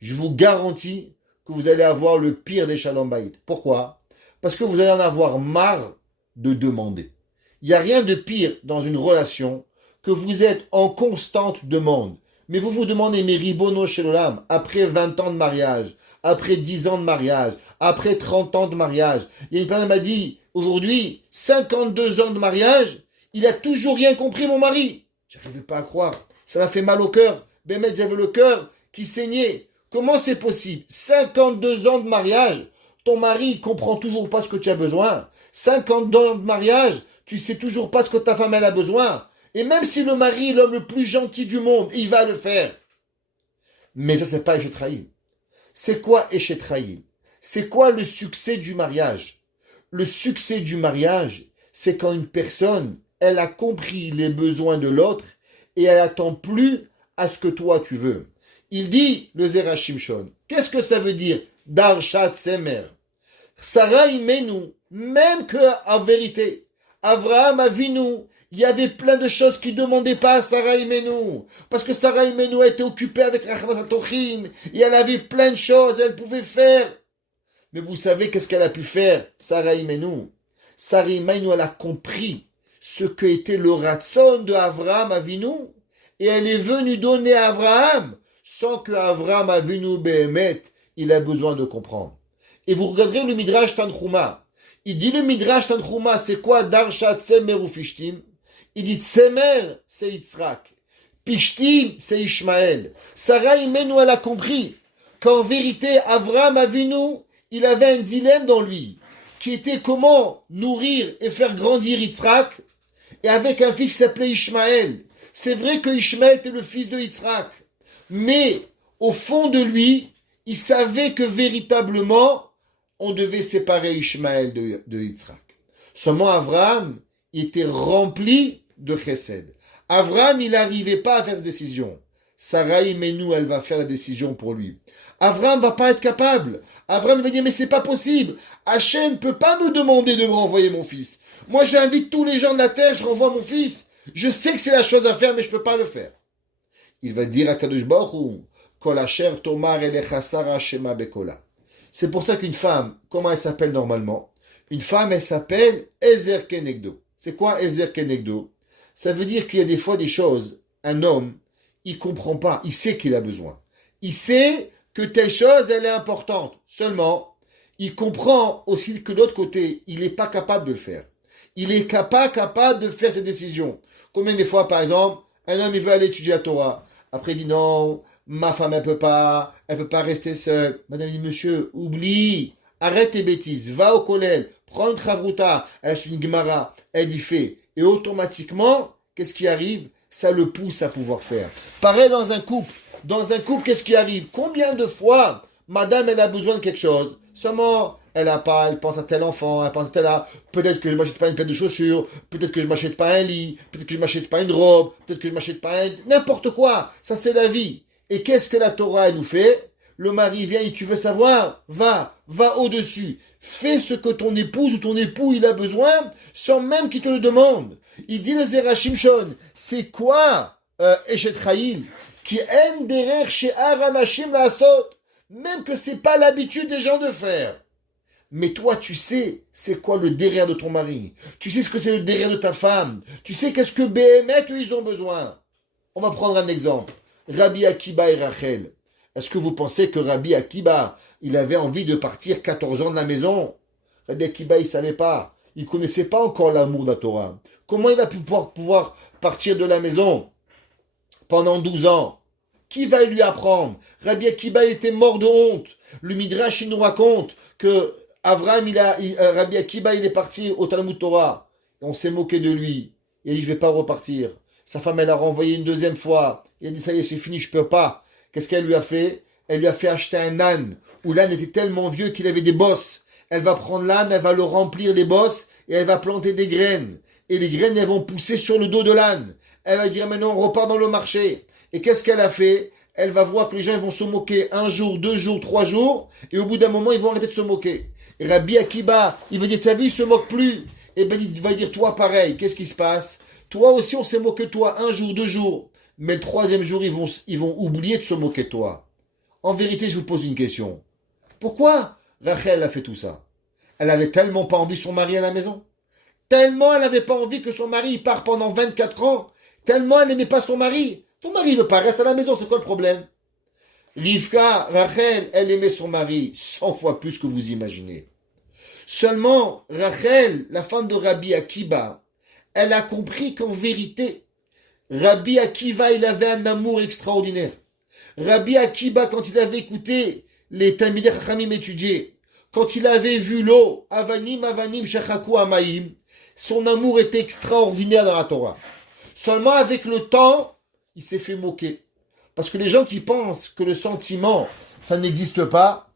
Je vous garantis que vous allez avoir le pire des Shalom Bayit. Pourquoi? Parce que vous allez en avoir marre de demander. Il n'y a rien de pire dans une relation que vous êtes en constante demande. Mais vous vous demandez, mais Ribono Shelolam, après 20 ans de mariage, après 10 ans de mariage, après 30 ans de mariage, il y a une personne qui m'a dit, aujourd'hui, 52 ans de mariage, il a toujours rien compris, mon mari. Je n'arrivais pas à croire. Ça m'a fait mal au cœur. Bémet, j'avais le cœur qui saignait. Comment c'est possible? 52 ans de mariage, ton mari comprend toujours pas ce que tu as besoin. 50 ans de mariage, tu sais toujours pas ce que ta femme elle a besoin. Et même si le mari est l'homme le plus gentil du monde, il va le faire. Mais ça, c'est pas Eshet. C'est quoi Eshet? C'est quoi le succès du mariage? Le succès du mariage, c'est quand une personne, elle a compris les besoins de l'autre et elle attend plus à ce que toi tu veux. Il dit, le Zerachim Shon, qu'est-ce que ça veut dire? Darshat Semer. Sarah Imenu, même que, en vérité, Avraham Avinu, il y avait plein de choses qu'il ne demandait pas à Sarah Imenu. Parce que Sarah Imenu était occupée avec Achnat Tochim, et elle avait plein de choses, elle pouvait faire. Mais vous savez qu'est-ce qu'elle a pu faire, Sarah Imenu? Sarah Imenu, elle a compris ce que était le ratson de Avraham Avinu, et elle est venue donner à Avraham, sans que Avraham Avinu Behemet, il a besoin de comprendre. Et vous regarderez le Midrash Tanchuma. Il dit le Midrash Tanchuma, c'est quoi Darshat Tsemer ou Fishtim? Il dit Tsemer, c'est Yitzhak. Pishtim, c'est Ishmaël. Sarah Imenu, elle a compris qu'en vérité, Avraham Avinu, il avait un dilemme dans lui, qui était comment nourrir et faire grandir Yitzhak, et avec un fils qui s'appelait Ishmaël. C'est vrai que Ishmaël était le fils de Yitzhak, mais au fond de lui, il savait que véritablement, on devait séparer Ishmaël de Yitzhak. Seulement Avraham, il était rempli de chesed. Avraham, il n'arrivait pas à faire cette décision. Sarah Imenu, elle va faire la décision pour lui. Avraham va pas être capable. Avraham va dire, mais c'est pas possible. Hachem ne peut pas me demander de me renvoyer mon fils. Moi, j'invite tous les gens de la terre, je renvoie mon fils. Je sais que c'est la chose à faire, mais je peux pas le faire. Il va dire à Kadosh Baruch Hu, Kol asher tomar elecha Sarah shema bekola. C'est pour ça qu'une femme, comment elle s'appelle normalement? Une femme, elle s'appelle Ezer Kenegdo. C'est quoi Ezer Kenegdo? Ça veut dire qu'il y a des fois des choses, un homme, il comprend pas, il sait qu'il a besoin. Il sait que telle chose, elle est importante. Seulement, il comprend aussi que de l'autre côté, il n'est pas capable de le faire. Il n'est pas capable de faire ses décisions. Combien de fois, par exemple, un homme, il veut aller étudier la Torah. Après, il dit non, ma femme, elle peut pas rester seule. Madame dit, monsieur, oublie, arrête tes bêtises, va au kollel, prends une chavruta, elle achète une gemara, elle lui fait. Et automatiquement, qu'est-ce qui arrive? Ça le pousse à pouvoir faire. Pareil dans un couple. Dans un couple, qu'est-ce qui arrive? Combien de fois, madame, elle a besoin de quelque chose? Seulement, elle a pas, elle pense à tel enfant, elle pense à tel là. Peut-être que je m'achète pas une paire de chaussures, peut-être que je m'achète pas un lit, peut-être que je m'achète pas une robe, peut-être que je m'achète pas n'importe quoi. Ça, c'est la vie. Et qu'est-ce que la Torah, elle nous fait? Le mari vient et tu veux savoir? Va au-dessus. Fais ce que ton épouse ou ton époux, il a besoin, sans même qu'il te le demande. Il dit le Zerachim Shon, c'est quoi Eshet Chayil? Qui en derer she'ar anashim la'asot. même que c'est pas l'habitude des gens de faire. Mais toi, tu sais c'est quoi le derrière de ton mari. Tu sais ce que c'est le derrière de ta femme. Tu sais qu'est-ce que BMF, eux, ils ont besoin. On va prendre un exemple. Rabbi Akiba et Rachel. Est-ce que vous pensez que Rabbi Akiba, il avait envie de partir 14 ans de la maison? Rabbi Akiba, il savait pas. Il connaissait pas encore l'amour de la Torah. Comment il va pouvoir partir de la maison pendant 12 ans? Qui va lui apprendre? Rabbi Akiba, il était mort de honte. Le Midrash, il nous raconte que Rabbi Akiba, il est parti au Talmud Torah. Et on s'est moqué de lui. Il a dit, je vais pas repartir. Sa femme, elle l'a renvoyé une deuxième fois. Il a dit, ça y est, c'est fini, je peux pas. Qu'est-ce qu'elle lui a fait? Elle lui a fait acheter un âne, où l'âne était tellement vieux qu'il avait des bosses. Elle va prendre l'âne, elle va le remplir des bosses, et elle va planter des graines. Et les graines, elles vont pousser sur le dos de l'âne. Elle va dire, maintenant, on repart dans le marché. Et qu'est-ce qu'elle a fait? Elle va voir que les gens ils vont se moquer 1 jour, 2 jours, 3 jours, et au bout d'un moment, ils vont arrêter de se moquer. Et Rabbi Akiba, il va dire, t'as vu, il se moque plus. Et ben, il va dire, toi, pareil, qu'est-ce qui se passe? Toi aussi, on s'est moqué de toi 1 jour, 2 jours. Mais le 3e jour, ils vont oublier de se moquer de toi. En vérité, je vous pose une question. Pourquoi Rachel a fait tout ça? Elle avait tellement pas envie de son mari à la maison. Tellement elle n'avait pas envie que son mari parte pendant 24 ans. Tellement elle n'aimait pas son mari. Ton mari ne veut pas rester à la maison, c'est quoi le problème? Rivka, Rachel, elle aimait son mari 100 fois plus que vous imaginez. Seulement, Rachel, la femme de Rabbi Akiba, elle a compris qu'en vérité, Rabbi Akiva, il avait un amour extraordinaire. Rabbi Akiba, quand il avait écouté les Talmidei Chachamim étudier, quand il avait vu l'eau, Avanim, Shechaku, Amaim, son amour était extraordinaire dans la Torah. Seulement avec le temps, il s'est fait moquer. Parce que les gens qui pensent que le sentiment, ça n'existe pas,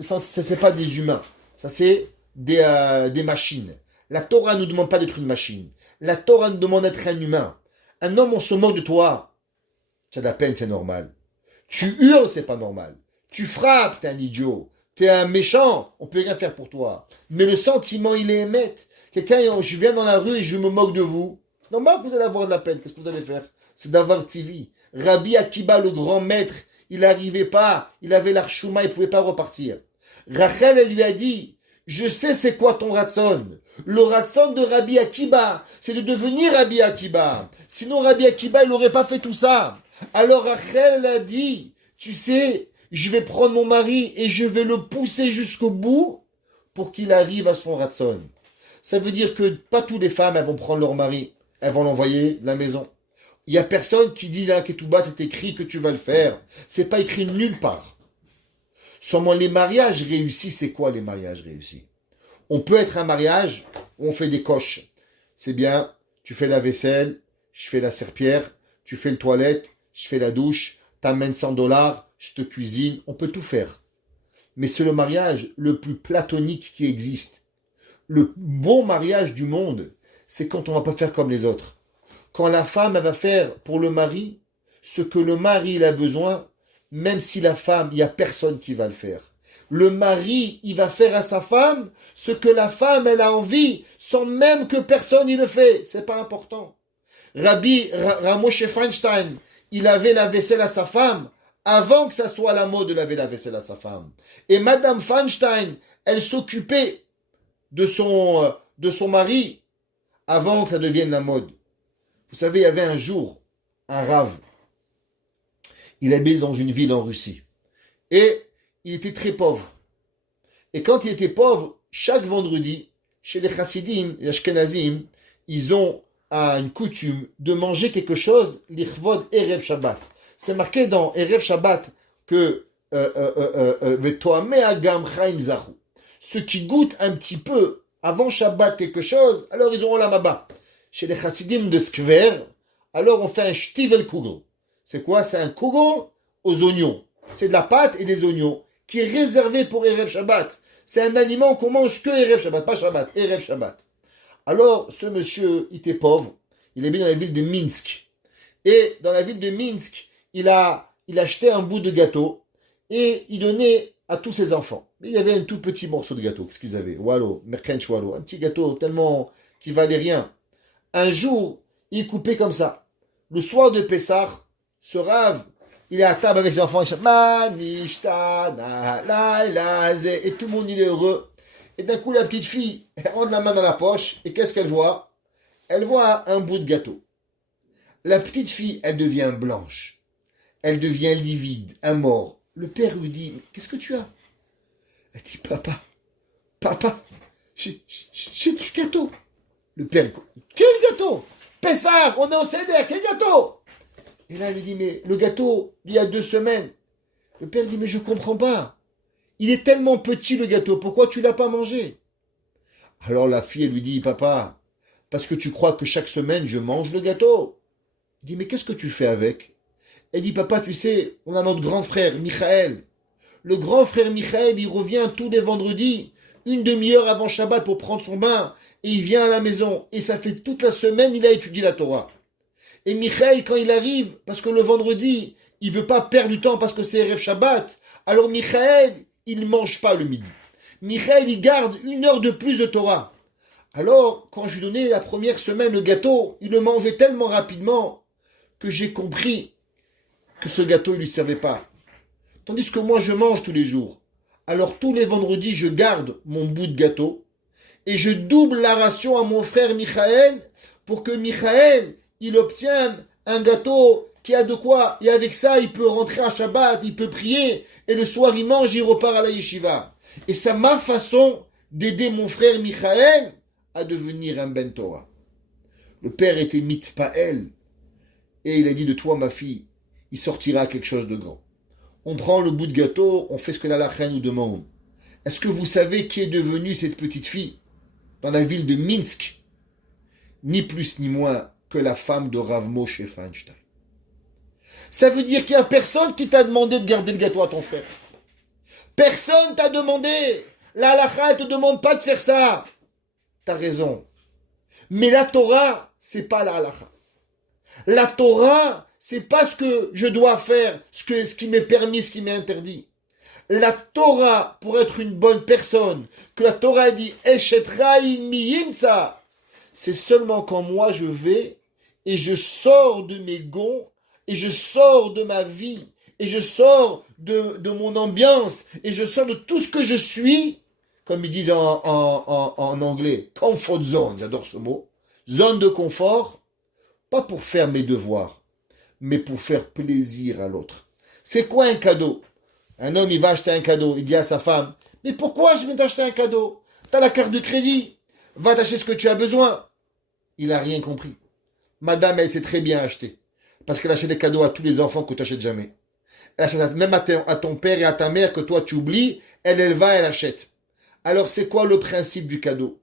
ça c'est pas des humains. Ça c'est des machines. La Torah ne nous demande pas d'être une machine. La Torah nous demande d'être un humain. Un homme, on se moque de toi. Tu as de la peine, c'est normal. Tu hurles, c'est pas normal. Tu frappes, t'es un idiot. T'es un méchant, on peut rien faire pour toi. Mais le sentiment, il est émette. Je viens dans la rue et je me moque de vous. C'est normal que vous allez avoir de la peine. Qu'est-ce que vous allez faire? C'est d'avoir TV. Rabbi Akiba, le grand maître, il n'arrivait pas. Il avait l'archouma, il ne pouvait pas repartir. Rachel, elle lui a dit, je sais c'est quoi ton ratson. Le ratson de Rabbi Akiba, c'est de devenir Rabbi Akiba. Sinon, Rabbi Akiba, il n'aurait pas fait tout ça. Alors Rachel, elle a dit, tu sais, je vais prendre mon mari et je vais le pousser jusqu'au bout pour qu'il arrive à son ratson. Ça veut dire que pas toutes les femmes, elles vont prendre leur mari, elles vont l'envoyer de la maison. Il n'y a personne qui dit là que tout bas, c'est écrit que tu vas le faire. C'est pas écrit nulle part. Seulement les mariages réussis, c'est quoi les mariages réussis? On peut être un mariage où on fait des coches. C'est bien, tu fais la vaisselle, je fais la serpillière, tu fais le toilette, je fais la douche, t'amènes $100, je te cuisine, on peut tout faire. Mais c'est le mariage le plus platonique qui existe. Le bon mariage du monde, c'est quand on va pas faire comme les autres. Quand la femme elle va faire pour le mari ce que le mari il a besoin, même si la femme, il n'y a personne qui va le faire. Le mari, il va faire à sa femme ce que la femme, elle a envie, sans même que personne y le fait. C'est pas important. Rabbi Moshe Feinstein, il avait la vaisselle à sa femme avant que ça soit la mode de laver la vaisselle à sa femme. Et Madame Feinstein, elle s'occupait de son mari avant que ça devienne la mode. Vous savez, il y avait un jour un rave. Il habitait dans une ville en Russie. Et il était très pauvre. Et quand il était pauvre, chaque vendredi, chez les chassidim, les ashkenazim, ils ont une coutume de manger quelque chose, l'Ichvod Erev Shabbat. C'est marqué dans Erev Shabbat que ceux qui goûtent un petit peu avant Shabbat quelque chose, alors ils auront la maba. Chez les chassidim de Skver, alors on fait un shtivel kugel. C'est quoi? C'est un kugel aux oignons. C'est de la pâte et des oignons qui est réservé pour Erev Shabbat. C'est un aliment qu'on mange que Erev Shabbat, pas Shabbat, Erev Shabbat. Alors, ce monsieur, il était pauvre. Il habite dans la ville de Minsk. Et dans la ville de Minsk, il achetait un bout de gâteau et il donnait à tous ses enfants. Mais il y avait un tout petit morceau de gâteau. Qu'est-ce qu'ils avaient? Wallo, Merkench Wallo. Un petit gâteau tellement qui valait rien. Un jour, il coupait comme ça. Le soir de Pessah, ce rave, Il est à table avec ses enfants, il chante Manishtana, laïla, zé, et tout le monde il est heureux. Et d'un coup, la petite fille, elle rentre la main dans la poche, et qu'est-ce qu'elle voit? Elle voit un bout de gâteau. La petite fille, elle devient blanche. Elle devient livide, un mort. Le père lui dit, mais qu'est-ce que tu as? Elle dit, papa, j'ai du gâteau. Le père, quel gâteau? Pessard, on est au CDR, quel gâteau? Et là, elle lui dit, mais le gâteau, il y a 2 semaines. Le père dit, mais je comprends pas. Il est tellement petit le gâteau, pourquoi tu l'as pas mangé? Alors la fille, elle lui dit, papa, parce que tu crois que chaque semaine, je mange le gâteau. Il dit, mais qu'est-ce que tu fais avec? Elle dit, papa, tu sais, on a notre grand frère, Michael. Le grand frère Michael, il revient tous les vendredis, une demi-heure avant Shabbat pour prendre son bain, et il vient à la maison. Et ça fait toute la semaine, il a étudié la Torah. Et Michael, quand il arrive, parce que le vendredi, il veut pas perdre du temps parce que c'est Erev Shabbat, alors Michael, il ne mange pas le midi. Michael, il garde 1 heure de plus de Torah. Alors, quand je lui donnais la première semaine le gâteau, il le mangeait tellement rapidement que j'ai compris que ce gâteau, il lui servait pas. Tandis que moi, je mange tous les jours. Alors, tous les vendredis, je garde mon bout de gâteau et je double la ration à mon frère Michael pour que Michael, il obtienne un gâteau qui a de quoi. Et avec ça, il peut rentrer à Shabbat, il peut prier. Et le soir, il mange, il repart à la yeshiva. Et c'est ma façon d'aider mon frère Michael à devenir un Ben Torah. Le père était mitpael. Et il a dit de toi, ma fille, il sortira quelque chose de grand. On prend le bout de gâteau, on fait ce que la halakha nous demande. Est-ce que vous savez qui est devenue cette petite fille dans la ville de Minsk? Ni plus ni moins que la femme de Rav Moshe Feinstein. Ça veut dire qu'il n'y a personne qui t'a demandé de garder le gâteau à ton frère. Personne t'a demandé. La halakha, elle te demande pas de faire ça. T'as raison. Mais la Torah, c'est pas la halakha. La Torah, c'est pas ce que je dois faire, ce qui m'est permis, ce qui m'est interdit. La Torah, pour être une bonne personne, que la Torah dit Eshet Raïn Miyimtsa, c'est seulement quand moi je vais et je sors de mes gonds et je sors de ma vie et je sors de mon ambiance et je sors de tout ce que je suis, comme ils disent en anglais, comfort zone, j'adore ce mot, zone de confort, pas pour faire mes devoirs, mais pour faire plaisir à l'autre. C'est quoi un cadeau? Un homme, il va acheter un cadeau, il dit à sa femme, mais pourquoi je viens t'acheter un cadeau? T'as la carte de crédit, va t'acheter ce que tu as besoin. Il n'a rien compris. Madame, elle sait très bien acheter, parce qu'elle achète des cadeaux à tous les enfants que tu n'achètes jamais. Elle achète même à ton père et à ta mère que toi tu oublies, elle va, elle achète. Alors c'est quoi le principe du cadeau?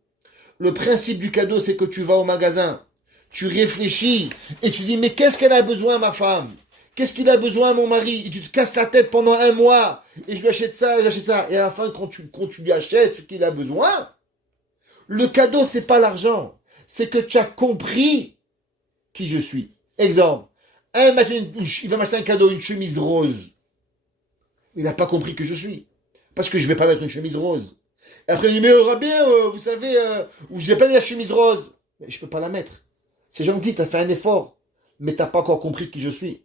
Le principe du cadeau, c'est que tu vas au magasin, tu réfléchis et tu dis, mais qu'est-ce qu'elle a besoin, ma femme? Qu'est-ce qu'il a besoin, mon mari? Et tu te casses la tête pendant 1 mois, et je lui achète ça, j'achète ça. Et à la fin, quand tu lui achètes ce qu'il a besoin, le cadeau, c'est pas l'argent. C'est que tu as compris qui je suis. Exemple, il va m'acheter un cadeau, une chemise rose. Il n'a pas compris que je suis. Parce que je ne vais pas mettre une chemise rose. Et après, il dit, mais Rabbi, vous savez, je ne vais pas mettre la chemise rose. Mais je ne peux pas la mettre. C'est gentil, tu as fait un effort. Mais tu n'as pas encore compris qui je suis.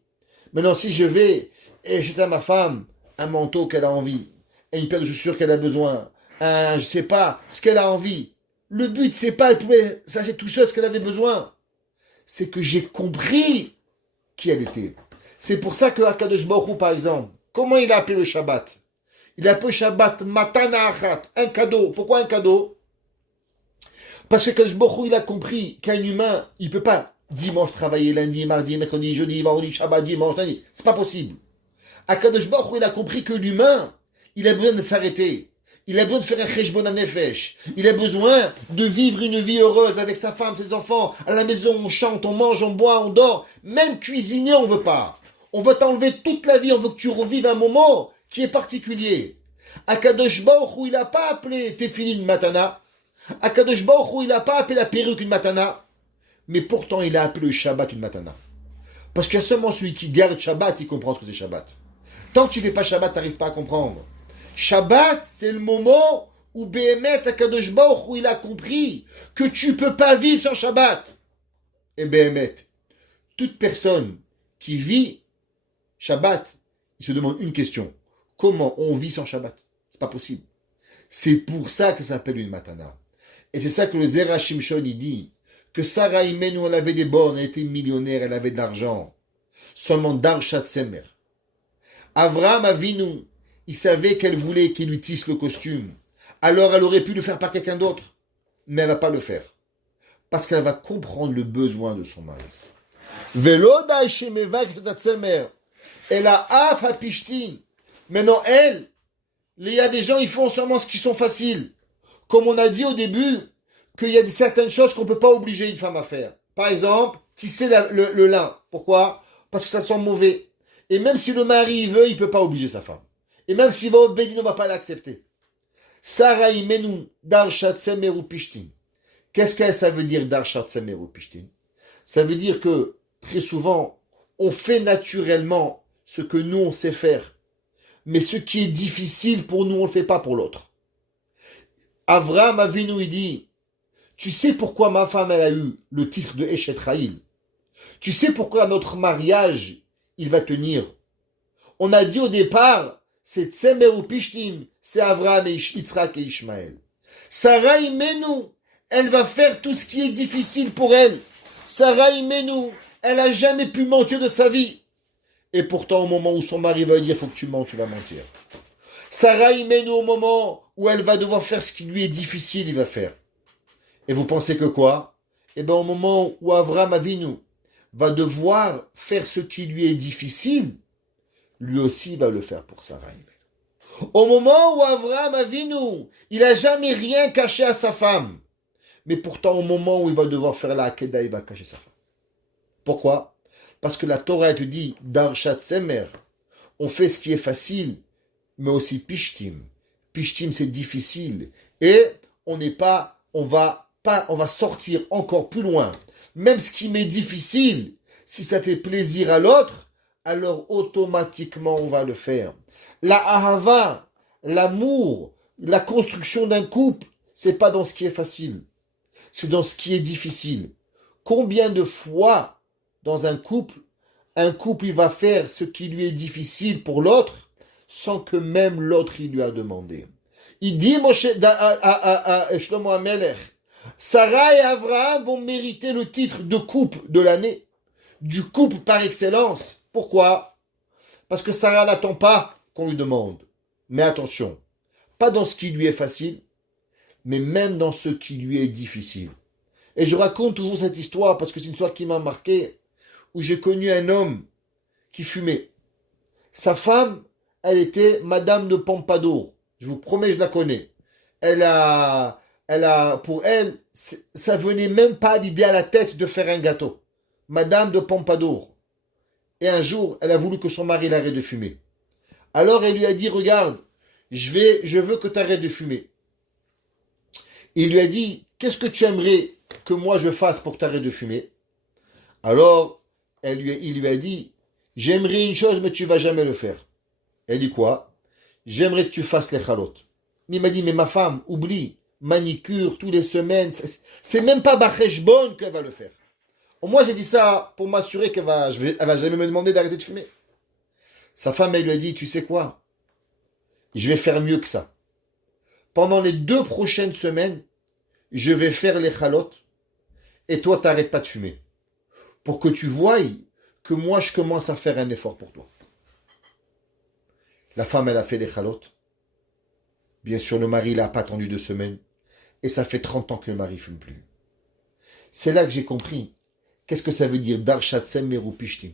Maintenant, si je vais et j'achète à ma femme un manteau qu'elle a envie, et une paire de chaussures qu'elle a besoin, je ne sais pas, ce qu'elle a envie. Le but, c'est pas, elle pouvait s'acheter tout seul ce qu'elle avait besoin. C'est que j'ai compris qui elle était. C'est pour ça que Akadosh Baruch Hu, par exemple, comment il a appelé le Shabbat? Il a appelé le Shabbat Matana Achat, un cadeau. Pourquoi un cadeau? Parce que Akadosh Baruch Hu, il a compris qu'un humain, il peut pas dimanche travailler, lundi, mardi, mercredi, jeudi, vendredi, Shabbat, dimanche, lundi. C'est pas possible. Akadosh Baruch Hu, il a compris que l'humain, il a besoin de s'arrêter. Il a besoin de faire un cheshbon nefesh. Il a besoin de vivre une vie heureuse avec sa femme, ses enfants. À la maison, on chante, on mange, on boit, on dort. Même cuisiner, on veut pas. On veut t'enlever toute la vie. On veut que tu revives un moment qui est particulier. Akadosh Baruch Hu, il n'a pas appelé Tefillin une matana. Akadosh Baruch Hu, il n'a pas appelé la perruque une matana. Mais pourtant, il a appelé le Shabbat une matana. Parce qu'il y a seulement celui qui garde Shabbat, il comprend ce que c'est Shabbat. Tant que tu ne fais pas Shabbat, tu n'arrives pas à comprendre. Shabbat, c'est le moment où Béhémet Akadosh Baruch Hu, il a compris que tu ne peux pas vivre sans Shabbat. Et Béhémet, toute personne qui vit Shabbat, il se demande une question. Comment on vit sans Shabbat? C'est pas possible. C'est pour ça que ça s'appelle une matana. Et c'est ça que le Zera Shimshon, il dit, que Sarah Imenu, elle avait des bornes, elle était millionnaire, elle avait de l'argent. Seulement Darshat Semer. Avraham Avinu, il savait qu'elle voulait qu'il lui tisse le costume. Alors elle aurait pu le faire par quelqu'un d'autre. Mais elle va pas le faire. Parce qu'elle va comprendre le besoin de son mari. Veloda Shemevak Tatsemer. Elle a af hapishtin. Maintenant, elle, il y a des gens, ils font seulement ce qui sont faciles. Comme on a dit au début, qu'il y a certaines choses qu'on ne peut pas obliger une femme à faire. Par exemple, tisser le lin. Pourquoi? Parce que ça sent mauvais. Et même si le mari veut, il ne peut pas obliger sa femme. Et même s'il va au Bédine, on ne va pas l'accepter. Sarah imenu darshat semeru pishtin. Qu'est-ce que ça veut dire darshat semeru pishtin? Ça veut dire que, très souvent, on fait naturellement ce que nous, on sait faire. Mais ce qui est difficile pour nous, on ne le fait pas pour l'autre. Avraham Avinu, il dit, tu sais pourquoi ma femme, elle a eu le titre de Eshet Raïl? Tu sais pourquoi notre mariage, il va tenir? On a dit au départ, c'est Tsemer ou Pishtim, c'est Avraham et Yitzhak et Ishmaël. Sarah Imenu, elle va faire tout ce qui est difficile pour elle. Sarah Imenu, elle a jamais pu mentir de sa vie. Et pourtant, au moment où son mari va lui dire, faut que tu mens, tu vas mentir. Sarah Imenu, au moment où elle va devoir faire ce qui lui est difficile, il va faire. Et vous pensez que quoi? Eh bien, au moment où Avraham Avinu va devoir faire ce qui lui est difficile, lui aussi va le faire pour Sarah Imenu. Au moment où Avraham Avinu, il n'a jamais rien caché à sa femme, mais pourtant, au moment où il va devoir faire la Hakeda, il va cacher sa femme. Pourquoi? Parce que la Torah te dit, Darshat Semer, on fait ce qui est facile, mais aussi Pishtim. Pishtim, c'est difficile. Et on va sortir encore plus loin. Même ce qui m'est difficile, si ça fait plaisir à l'autre, alors automatiquement on va le faire. La ahava, l'amour, la construction d'un couple, c'est pas dans ce qui est facile. C'est dans ce qui est difficile. Combien de fois dans un couple il va faire ce qui lui est difficile pour l'autre, sans que même l'autre il lui a demandé. Il dit Shlomo HaMelech, Sarah et Avraham vont mériter le titre de couple de l'année, du couple par excellence. Pourquoi? Parce que Sarah n'attend pas qu'on lui demande. Mais attention, pas dans ce qui lui est facile, mais même dans ce qui lui est difficile. Et je raconte toujours cette histoire parce que c'est une histoire qui m'a marqué, où j'ai connu un homme qui fumait. Sa femme, elle était Madame de Pompadour. Je vous promets, je la connais. Pour elle, ça venait même pas l'idée à la tête de faire un gâteau. Madame de Pompadour. Et un jour, elle a voulu que son mari arrête de fumer. Alors elle lui a dit, regarde, je veux que tu arrêtes de fumer. Il lui a dit, qu'est-ce que tu aimerais que moi je fasse pour t'arrêter de fumer? Alors, il lui a dit, j'aimerais une chose, mais tu vas jamais le faire. Elle dit quoi? J'aimerais que tu fasses les chalotes. Mais il m'a dit, mais ma femme, oublie, manicure, tous les semaines, c'est même pas Bacheshbon qu'elle va le faire. Moi, j'ai dit ça pour m'assurer elle va jamais me demander d'arrêter de fumer. Sa femme, elle lui a dit, tu sais quoi? Je vais faire mieux que ça. Pendant les 2 prochaines semaines, je vais faire les chalotes et toi, t'arrêtes pas de fumer. Pour que tu voies que moi, je commence à faire un effort pour toi. La femme, elle a fait les chalotes. Bien sûr, le mari, il n'a pas attendu 2 semaines. Et ça fait 30 ans que le mari ne fume plus. C'est là que j'ai compris. Qu'est-ce que ça veut dire Darshat Semer ou Pishtim?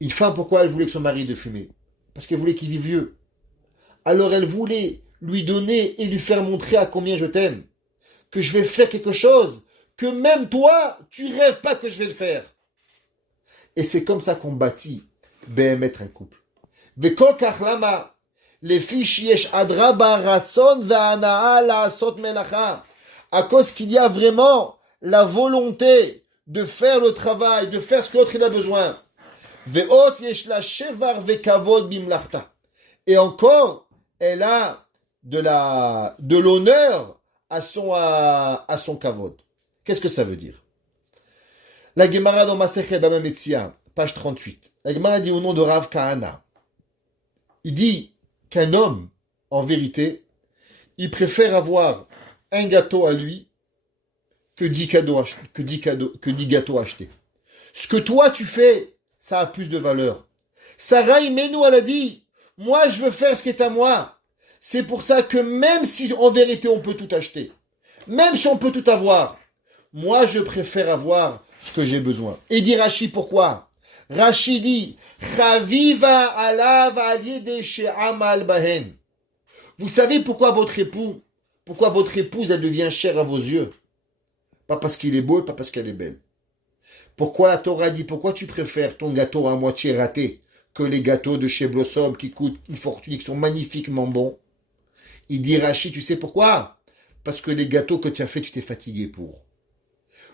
Une femme, pourquoi elle voulait que son mari de fumer? Parce qu'elle voulait qu'il vive vieux. Alors elle voulait lui donner et lui faire montrer à combien je t'aime. Que je vais faire quelque chose que même toi, tu rêves pas que je vais le faire. Et c'est comme ça qu'on bâtit mettre un couple. Vekol kach lama lefi sheyesh adraba ratson ve'anaa la'asot melacha. À cause qu'il y a vraiment la volonté de faire le travail, de faire ce que l'autre il a besoin. Ve'ot yesh la shevar ve'kavod bimlachta. Et encore, elle a de l'honneur à son kavod. Qu'est-ce que ça veut dire? La Gemara dans Masechet Baba Metzia page 38. La Gemara dit au nom de Rav Kahana. Il dit qu'un homme, en vérité, il préfère avoir un gâteau à lui que 10 gâteaux achetés. Ce que toi tu fais, ça a plus de valeur. Sarah Imenou, elle a dit, moi je veux faire ce qui est à moi. C'est pour ça que même si en vérité on peut tout acheter, même si on peut tout avoir, moi je préfère avoir ce que j'ai besoin. Et dit Rashi pourquoi? Rashi dit, Chaviva alav aliede she'amal bahen. Vous savez pourquoi votre épouse, elle devient chère à vos yeux? Pas parce qu'il est beau et pas parce qu'elle est belle. Pourquoi la Torah dit, pourquoi tu préfères ton gâteau à moitié raté que les gâteaux de chez Blossom qui coûtent une fortune et qui sont magnifiquement bons? Il dit Rashi, tu sais pourquoi? Parce que les gâteaux que tu as fait, tu t'es fatigué pour.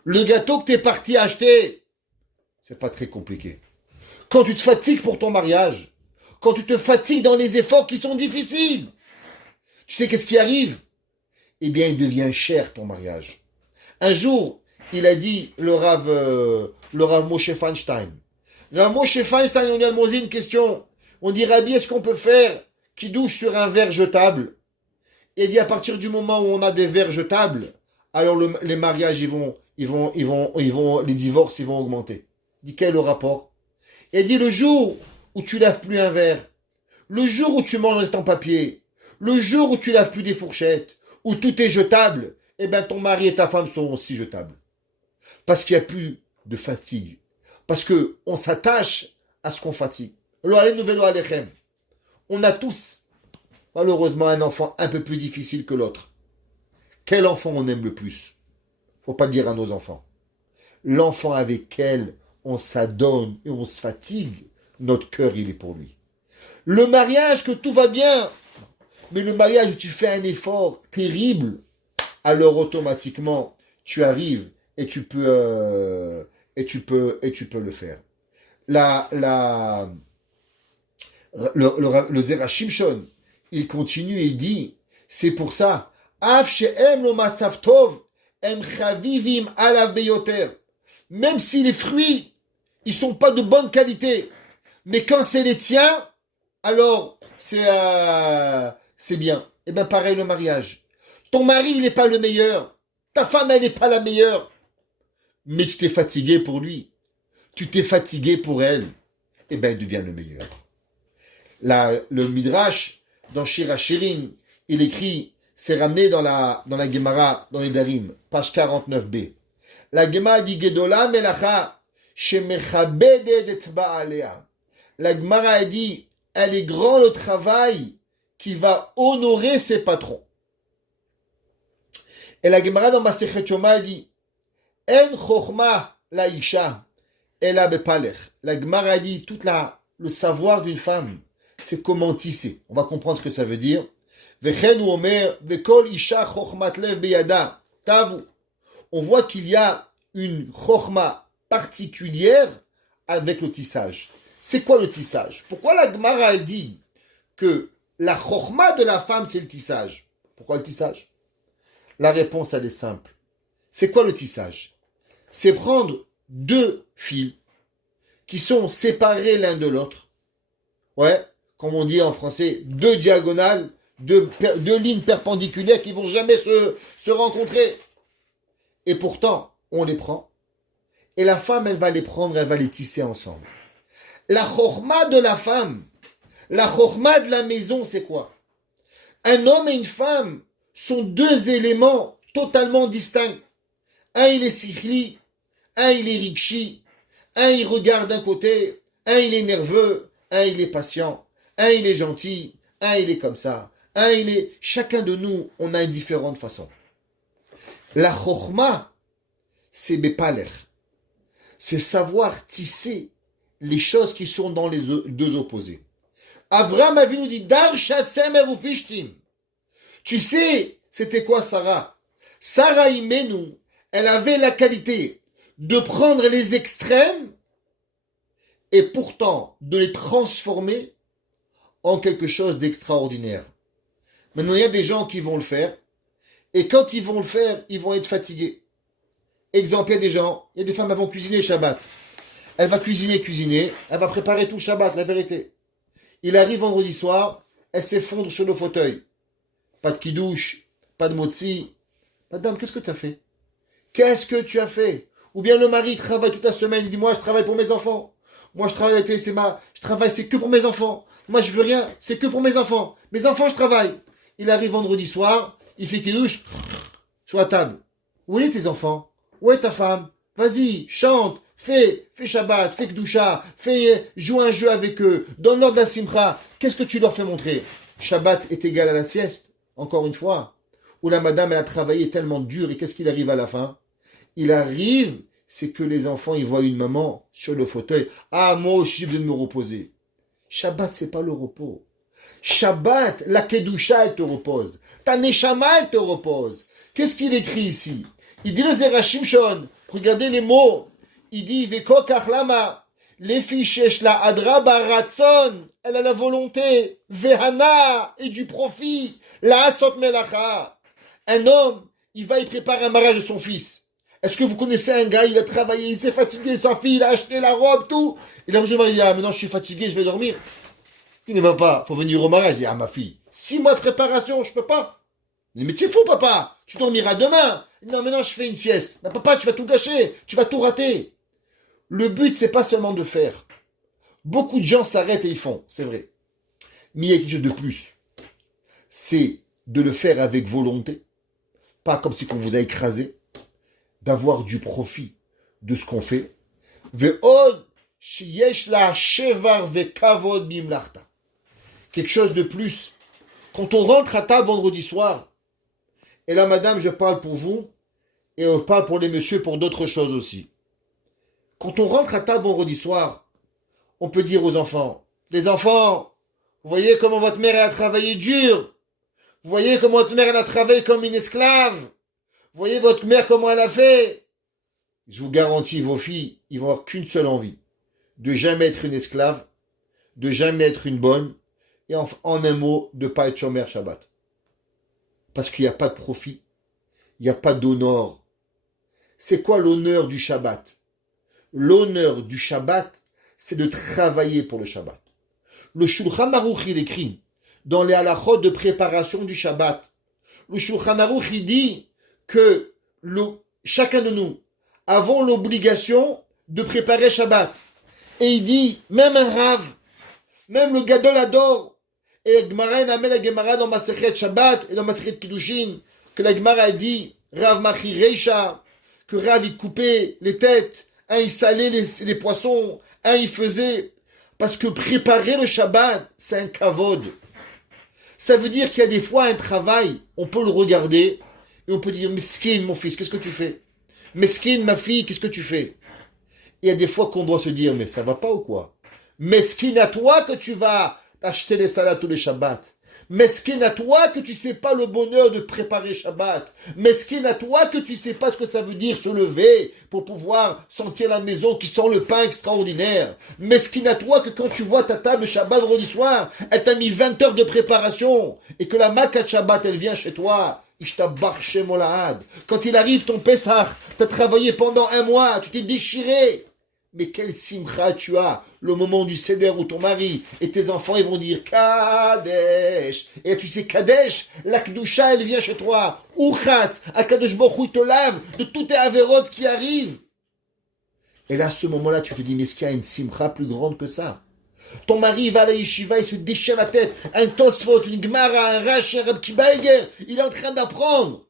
Le gâteau que tu es parti acheter, c'est pas très compliqué. Quand tu te fatigues pour ton mariage, quand tu te fatigues dans les efforts qui sont difficiles, tu sais qu'est-ce qui arrive? Eh bien, il devient cher ton mariage. Un jour, il a dit le Rav Moshe Feinstein. Rav Moshe Feinstein, on lui a posé une question. On dit, Rabbi, est-ce qu'on peut faire qui douche sur un verre jetable? Et il dit, à partir du moment où on a des verres jetables, alors les mariages, les divorces, ils vont augmenter. Il dit, quel est le rapport? Et il dit, le jour où tu laves plus un verre, le jour où tu manges en papier, le jour où tu laves plus des fourchettes, où tout est jetable, eh bien ton mari et ta femme sont aussi jetables. Parce qu'il n'y a plus de fatigue. Parce qu'on s'attache à ce qu'on fatigue. On a tous, malheureusement, un enfant un peu plus difficile que l'autre. Quel enfant on aime le plus? Faut pas le dire à nos enfants. L'enfant avec lequel on s'adonne et on se fatigue, notre cœur, il est pour lui. Le mariage, que tout va bien, mais le mariage où tu fais un effort terrible, alors automatiquement, tu arrives et tu peux le faire. Le Zera Shimshon, il continue et il dit, c'est pour ça, même si les fruits, ils sont pas de bonne qualité, mais quand c'est les tiens, alors c'est bien. Et bien pareil le mariage. Ton mari, il n'est pas le meilleur. Ta femme, elle n'est pas la meilleure. Mais tu t'es fatigué pour lui. Tu t'es fatigué pour elle. Et bien, elle devient le meilleur. Le Midrash, dans Shir HaShirim, il écrit, c'est ramené dans la Gemara, dans les Darim, page 49b. La Gemara dit, Gedola melacha, shemechabedet et ba'alea. La Gemara a dit, elle est grand le travail qui va honorer ses patrons. Et la Gemara dans Masechet Yoma dit, En chokhma la isha, ela bepalech. La Gemara dit, le savoir d'une femme, c'est comment tisser. On va comprendre ce que ça veut dire. Vechen ou omer, vekol isha chokhmat lev beyada, tavu. On voit qu'il y a une chokhma particulière avec le tissage. C'est quoi le tissage? Pourquoi la Gemara elle dit que la chokhma de la femme c'est le tissage? Pourquoi le tissage? La réponse, elle est simple. C'est quoi le tissage? C'est prendre deux fils qui sont séparés l'un de l'autre. Ouais, comme on dit en français, deux diagonales, deux lignes perpendiculaires qui vont jamais se rencontrer. Et pourtant, on les prend. Et la femme, elle va les prendre, elle va les tisser ensemble. La chokhma de la femme, la chokhma de la maison, c'est quoi? Un homme et une femme sont deux éléments totalement distincts. Un, il est sikhli, un, il est rikshi, un, il regarde d'un côté, un, il est nerveux, un, il est patient, un, il est gentil, un, il est comme ça, un, il est... Chacun de nous, on a une différente façon. La chokhma, c'est bepalech. C'est savoir tisser les choses qui sont dans les deux opposés. Abraham Avinu dit, Dar shatzem erufishtim. Tu sais, c'était quoi Sarah? Sarah Imenu, elle avait la qualité de prendre les extrêmes et pourtant de les transformer en quelque chose d'extraordinaire. Maintenant, il y a des gens qui vont le faire et quand ils vont le faire, ils vont être fatigués. Exemple, il y a des femmes qui vont cuisiner Shabbat. elle va cuisiner, elle va préparer tout le Shabbat, la vérité. Il arrive vendredi soir, elle s'effondre sur le fauteuil. Pas de kidouche, pas de motzi. Madame, qu'est-ce que tu as fait? Qu'est-ce que tu as fait? Ou bien le mari travaille toute la semaine, il dit, moi je travaille pour mes enfants. Moi je travaille l'été, je travaille, c'est que pour mes enfants. Moi je veux rien, c'est que pour mes enfants. Mes enfants, je travaille. Il arrive vendredi soir, il fait kidouche sur la table. Où est tes enfants? Où est ta femme? Vas-y, chante, fais Shabbat, fais Kdusha, joue un jeu avec eux, donne-leur de la simcha. Qu'est-ce que tu leur fais montrer? Shabbat est égal à la sieste, encore une fois. Où la madame, elle a travaillé tellement dur et qu'est-ce qu'il arrive à la fin? Il arrive, c'est que les enfants, ils voient une maman sur le fauteuil. Ah, moi aussi, j'ai besoin de me reposer. Shabbat, c'est pas le repos. Shabbat, la Kedusha, elle te repose. Ta Neshama, elle te repose. Qu'est-ce qu'il écrit ici? Il dit le Zerachim Shon. Regardez les mots. Il dit, Veko Kachlama. Les fichesh la Adra Baratson. Elle a la volonté. Vehana et du profit. La Asot Melacha. Un homme, il va y préparer un mariage de son fils. Est-ce que vous connaissez un gars, il a travaillé, il s'est fatigué, sa fille, il a acheté la robe, tout. Il a dit, ah, maintenant je suis fatigué, je vais dormir. Il ne va pas, faut venir au mariage. Il dit, ah, ma fille, 6 mois de préparation, je peux pas. Il dit, mais c'est fou, papa, tu dormiras demain. Il dit, non, maintenant je fais une sieste. Mais papa, tu vas tout gâcher, tu vas tout rater. Le but, c'est pas seulement de faire. Beaucoup de gens s'arrêtent et ils font, c'est vrai. Mais il y a quelque chose de plus. C'est de le faire avec volonté. Pas comme si on vous a écrasé. D'avoir du profit de ce qu'on fait. Quelque chose de plus. Quand on rentre à table vendredi soir, et là, madame, je parle pour vous, et on parle pour les messieurs pour d'autres choses aussi. Quand on rentre à table vendredi soir, on peut dire aux enfants, les enfants, vous voyez comment votre mère a travaillé dur. Vous voyez comment votre mère elle a travaillé comme une esclave. Vous voyez votre mère comment elle a fait. Je vous garantis, vos filles, ils vont avoir qu'une seule envie. De jamais être une esclave, de jamais être une bonne, et en un mot, de ne pas être Shomer Shabbat. Parce qu'il n'y a pas de profit, il n'y a pas d'honneur. C'est quoi l'honneur du Shabbat? L'honneur du Shabbat, c'est de travailler pour le Shabbat. Le Shulchan Aruch, il écrit, dans les halachot de préparation du Shabbat, le Shulchan Aruch, il dit que chacun de nous avons l'obligation de préparer Shabbat. Et il dit, même un Rav, même le Gadol Ador, et la Gemara, il amène la Gemara dans Masechet Shabbat et dans Masechet Kiddushin, que la Gemara a dit, Rav Machi Reisha, que Rav il coupait les têtes, un il salait les poissons, un il faisait, parce que préparer le Shabbat, c'est un kavod. Ça veut dire qu'il y a des fois un travail, on peut le regarder, et on peut dire, Meskin, mon fils, qu'est-ce que tu fais? Meskin, ma fille, qu'est-ce que tu fais? Il y a des fois qu'on doit se dire, mais ça va pas ou quoi? Meskin, à toi que tu vas acheter les salades tous les Shabbats. Meskin, à toi que tu sais pas le bonheur de préparer Shabbat. Meskin, à toi que tu sais pas ce que ça veut dire se lever pour pouvoir sentir la maison qui sent le pain extraordinaire. Meskin, à toi que quand tu vois ta table Shabbat vendredi soir, elle t'a mis 20 heures de préparation et que la Makat Shabbat, elle vient chez toi. Quand il arrive ton Pessah, tu as travaillé pendant 1 mois, tu t'es déchiré. Mais quelle simcha tu as, le moment du Seder où ton mari et tes enfants ils vont dire Kadesh. Et tu sais Kadesh, la Kedusha elle vient chez toi. Uchatz, Akadosh Baruch Hu, il te lave de toutes tes avérotes qui arrivent. Et là, à ce moment-là, tu te dis, mais est-ce qu'il y a une simcha plus grande que ça? Ton mari va à la yeshiva, il se déchire la tête. Un Tosfot, une Gemara, un Rashi, un Reb Kibaiger, il est en train d'apprendre.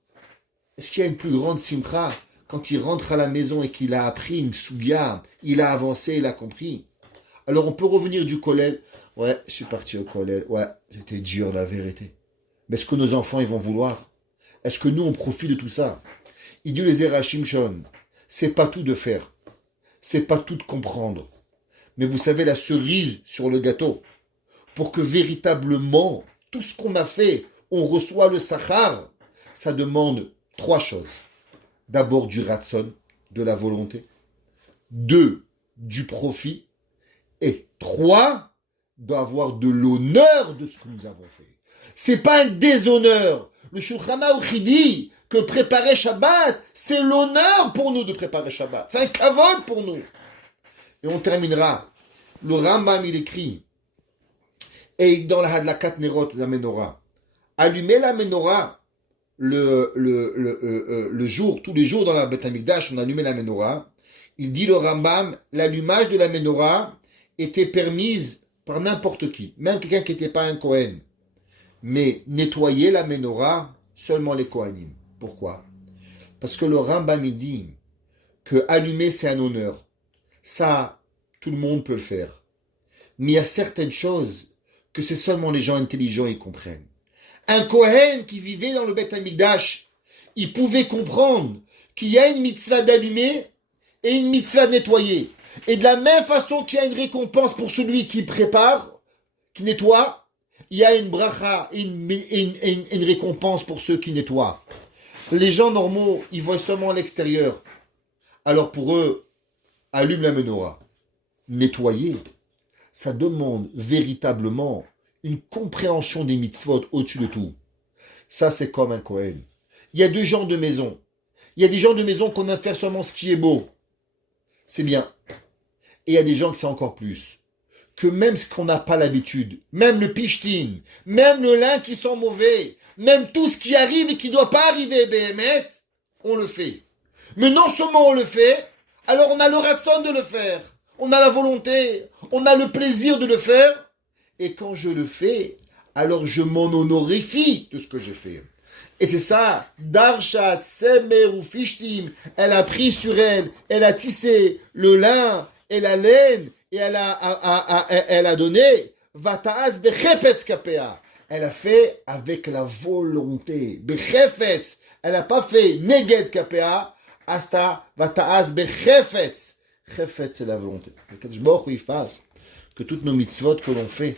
Est-ce qu'il y a une plus grande simcha quand il rentre à la maison et qu'il a appris une sugya, il a avancé, il a compris? Alors on peut revenir du kollel. Ouais, je suis parti au kollel. Ouais, c'était dur la vérité. Mais est-ce que nos enfants ils vont vouloir? Est-ce que nous on profite de tout ça? Il dit les Zerachim Shon, c'est pas tout de faire. C'est pas tout de comprendre. Mais vous savez, la cerise sur le gâteau, pour que véritablement, tout ce qu'on a fait, on reçoit le sachar, ça demande 3 choses. D'abord du ratson, de la volonté. 2, du profit. Et 3, d'avoir de l'honneur de ce que nous avons fait. C'est pas un déshonneur. Le Shulchan Aruch dit que préparer Shabbat, c'est l'honneur pour nous de préparer Shabbat. C'est un kavod pour nous. Et on terminera. Le Rambam, il écrit, et dans la Hadlakat Nerot de la Menorah, allumer la Menorah le jour, tous les jours dans la Beth Amikdash, on allumait la Menorah. Il dit le Rambam, l'allumage de la Menorah était permise par n'importe qui, même quelqu'un qui n'était pas un Kohen. Mais nettoyer la Menorah, seulement les Kohanim. Pourquoi? Parce que le Rambam, il dit que allumer, c'est un honneur. Ça, tout le monde peut le faire. Mais il y a certaines choses que c'est seulement les gens intelligents qui comprennent. Un Kohen qui vivait dans le Beth Amikdash, il pouvait comprendre qu'il y a une mitzvah d'allumer et une mitzvah de nettoyer. Et de la même façon qu'il y a une récompense pour celui qui prépare, qui nettoie, il y a une bracha, une récompense pour ceux qui nettoient. Les gens normaux, ils voient seulement l'extérieur. Alors pour eux, allume la menorah. Nettoyer, ça demande véritablement une compréhension des mitzvot au-dessus de tout. Ça, c'est comme un Kohen. Il y a deux genres de maisons. Il y a des gens de maison qu'on aime faire seulement ce qui est beau. C'est bien. Et il y a des gens qui c'est encore plus. Que même ce qu'on n'a pas l'habitude, même le pichtin, même le lin qui sent mauvais, même tout ce qui arrive et qui ne doit pas arriver, Béhémet, on le fait. Mais non seulement on le fait, alors on a le ratson de le faire. On a la volonté, on a le plaisir de le faire. Et quand je le fais, alors je m'en honorifie de ce que j'ai fait. Et c'est ça, Darshat, Semer ou Fishtim, elle a pris sur elle, elle a tissé le lin et la laine, et elle a donné, Vataas Bechefetz Kapea. Elle a fait avec la volonté. Bechefetz, elle n'a pas fait Neged Kapea, Asta Vataas Bechefetz. Chefetz, c'est la volonté. Le Kadosh Baruch Hu, il fasse que toutes nos mitzvot que l'on fait,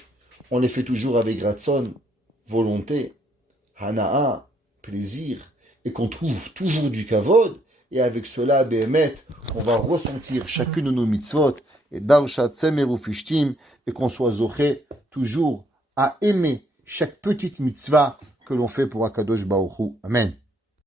on les fait toujours avec ratson, volonté, hana'a, plaisir, et qu'on trouve toujours du kavod, et avec cela, Béhémet, on va ressentir chacune de nos mitzvot, et darshat semeru fishtim, et qu'on soit zoché toujours à aimer chaque petite mitzvah que l'on fait pour Akadosh Baruch Hu. Amen.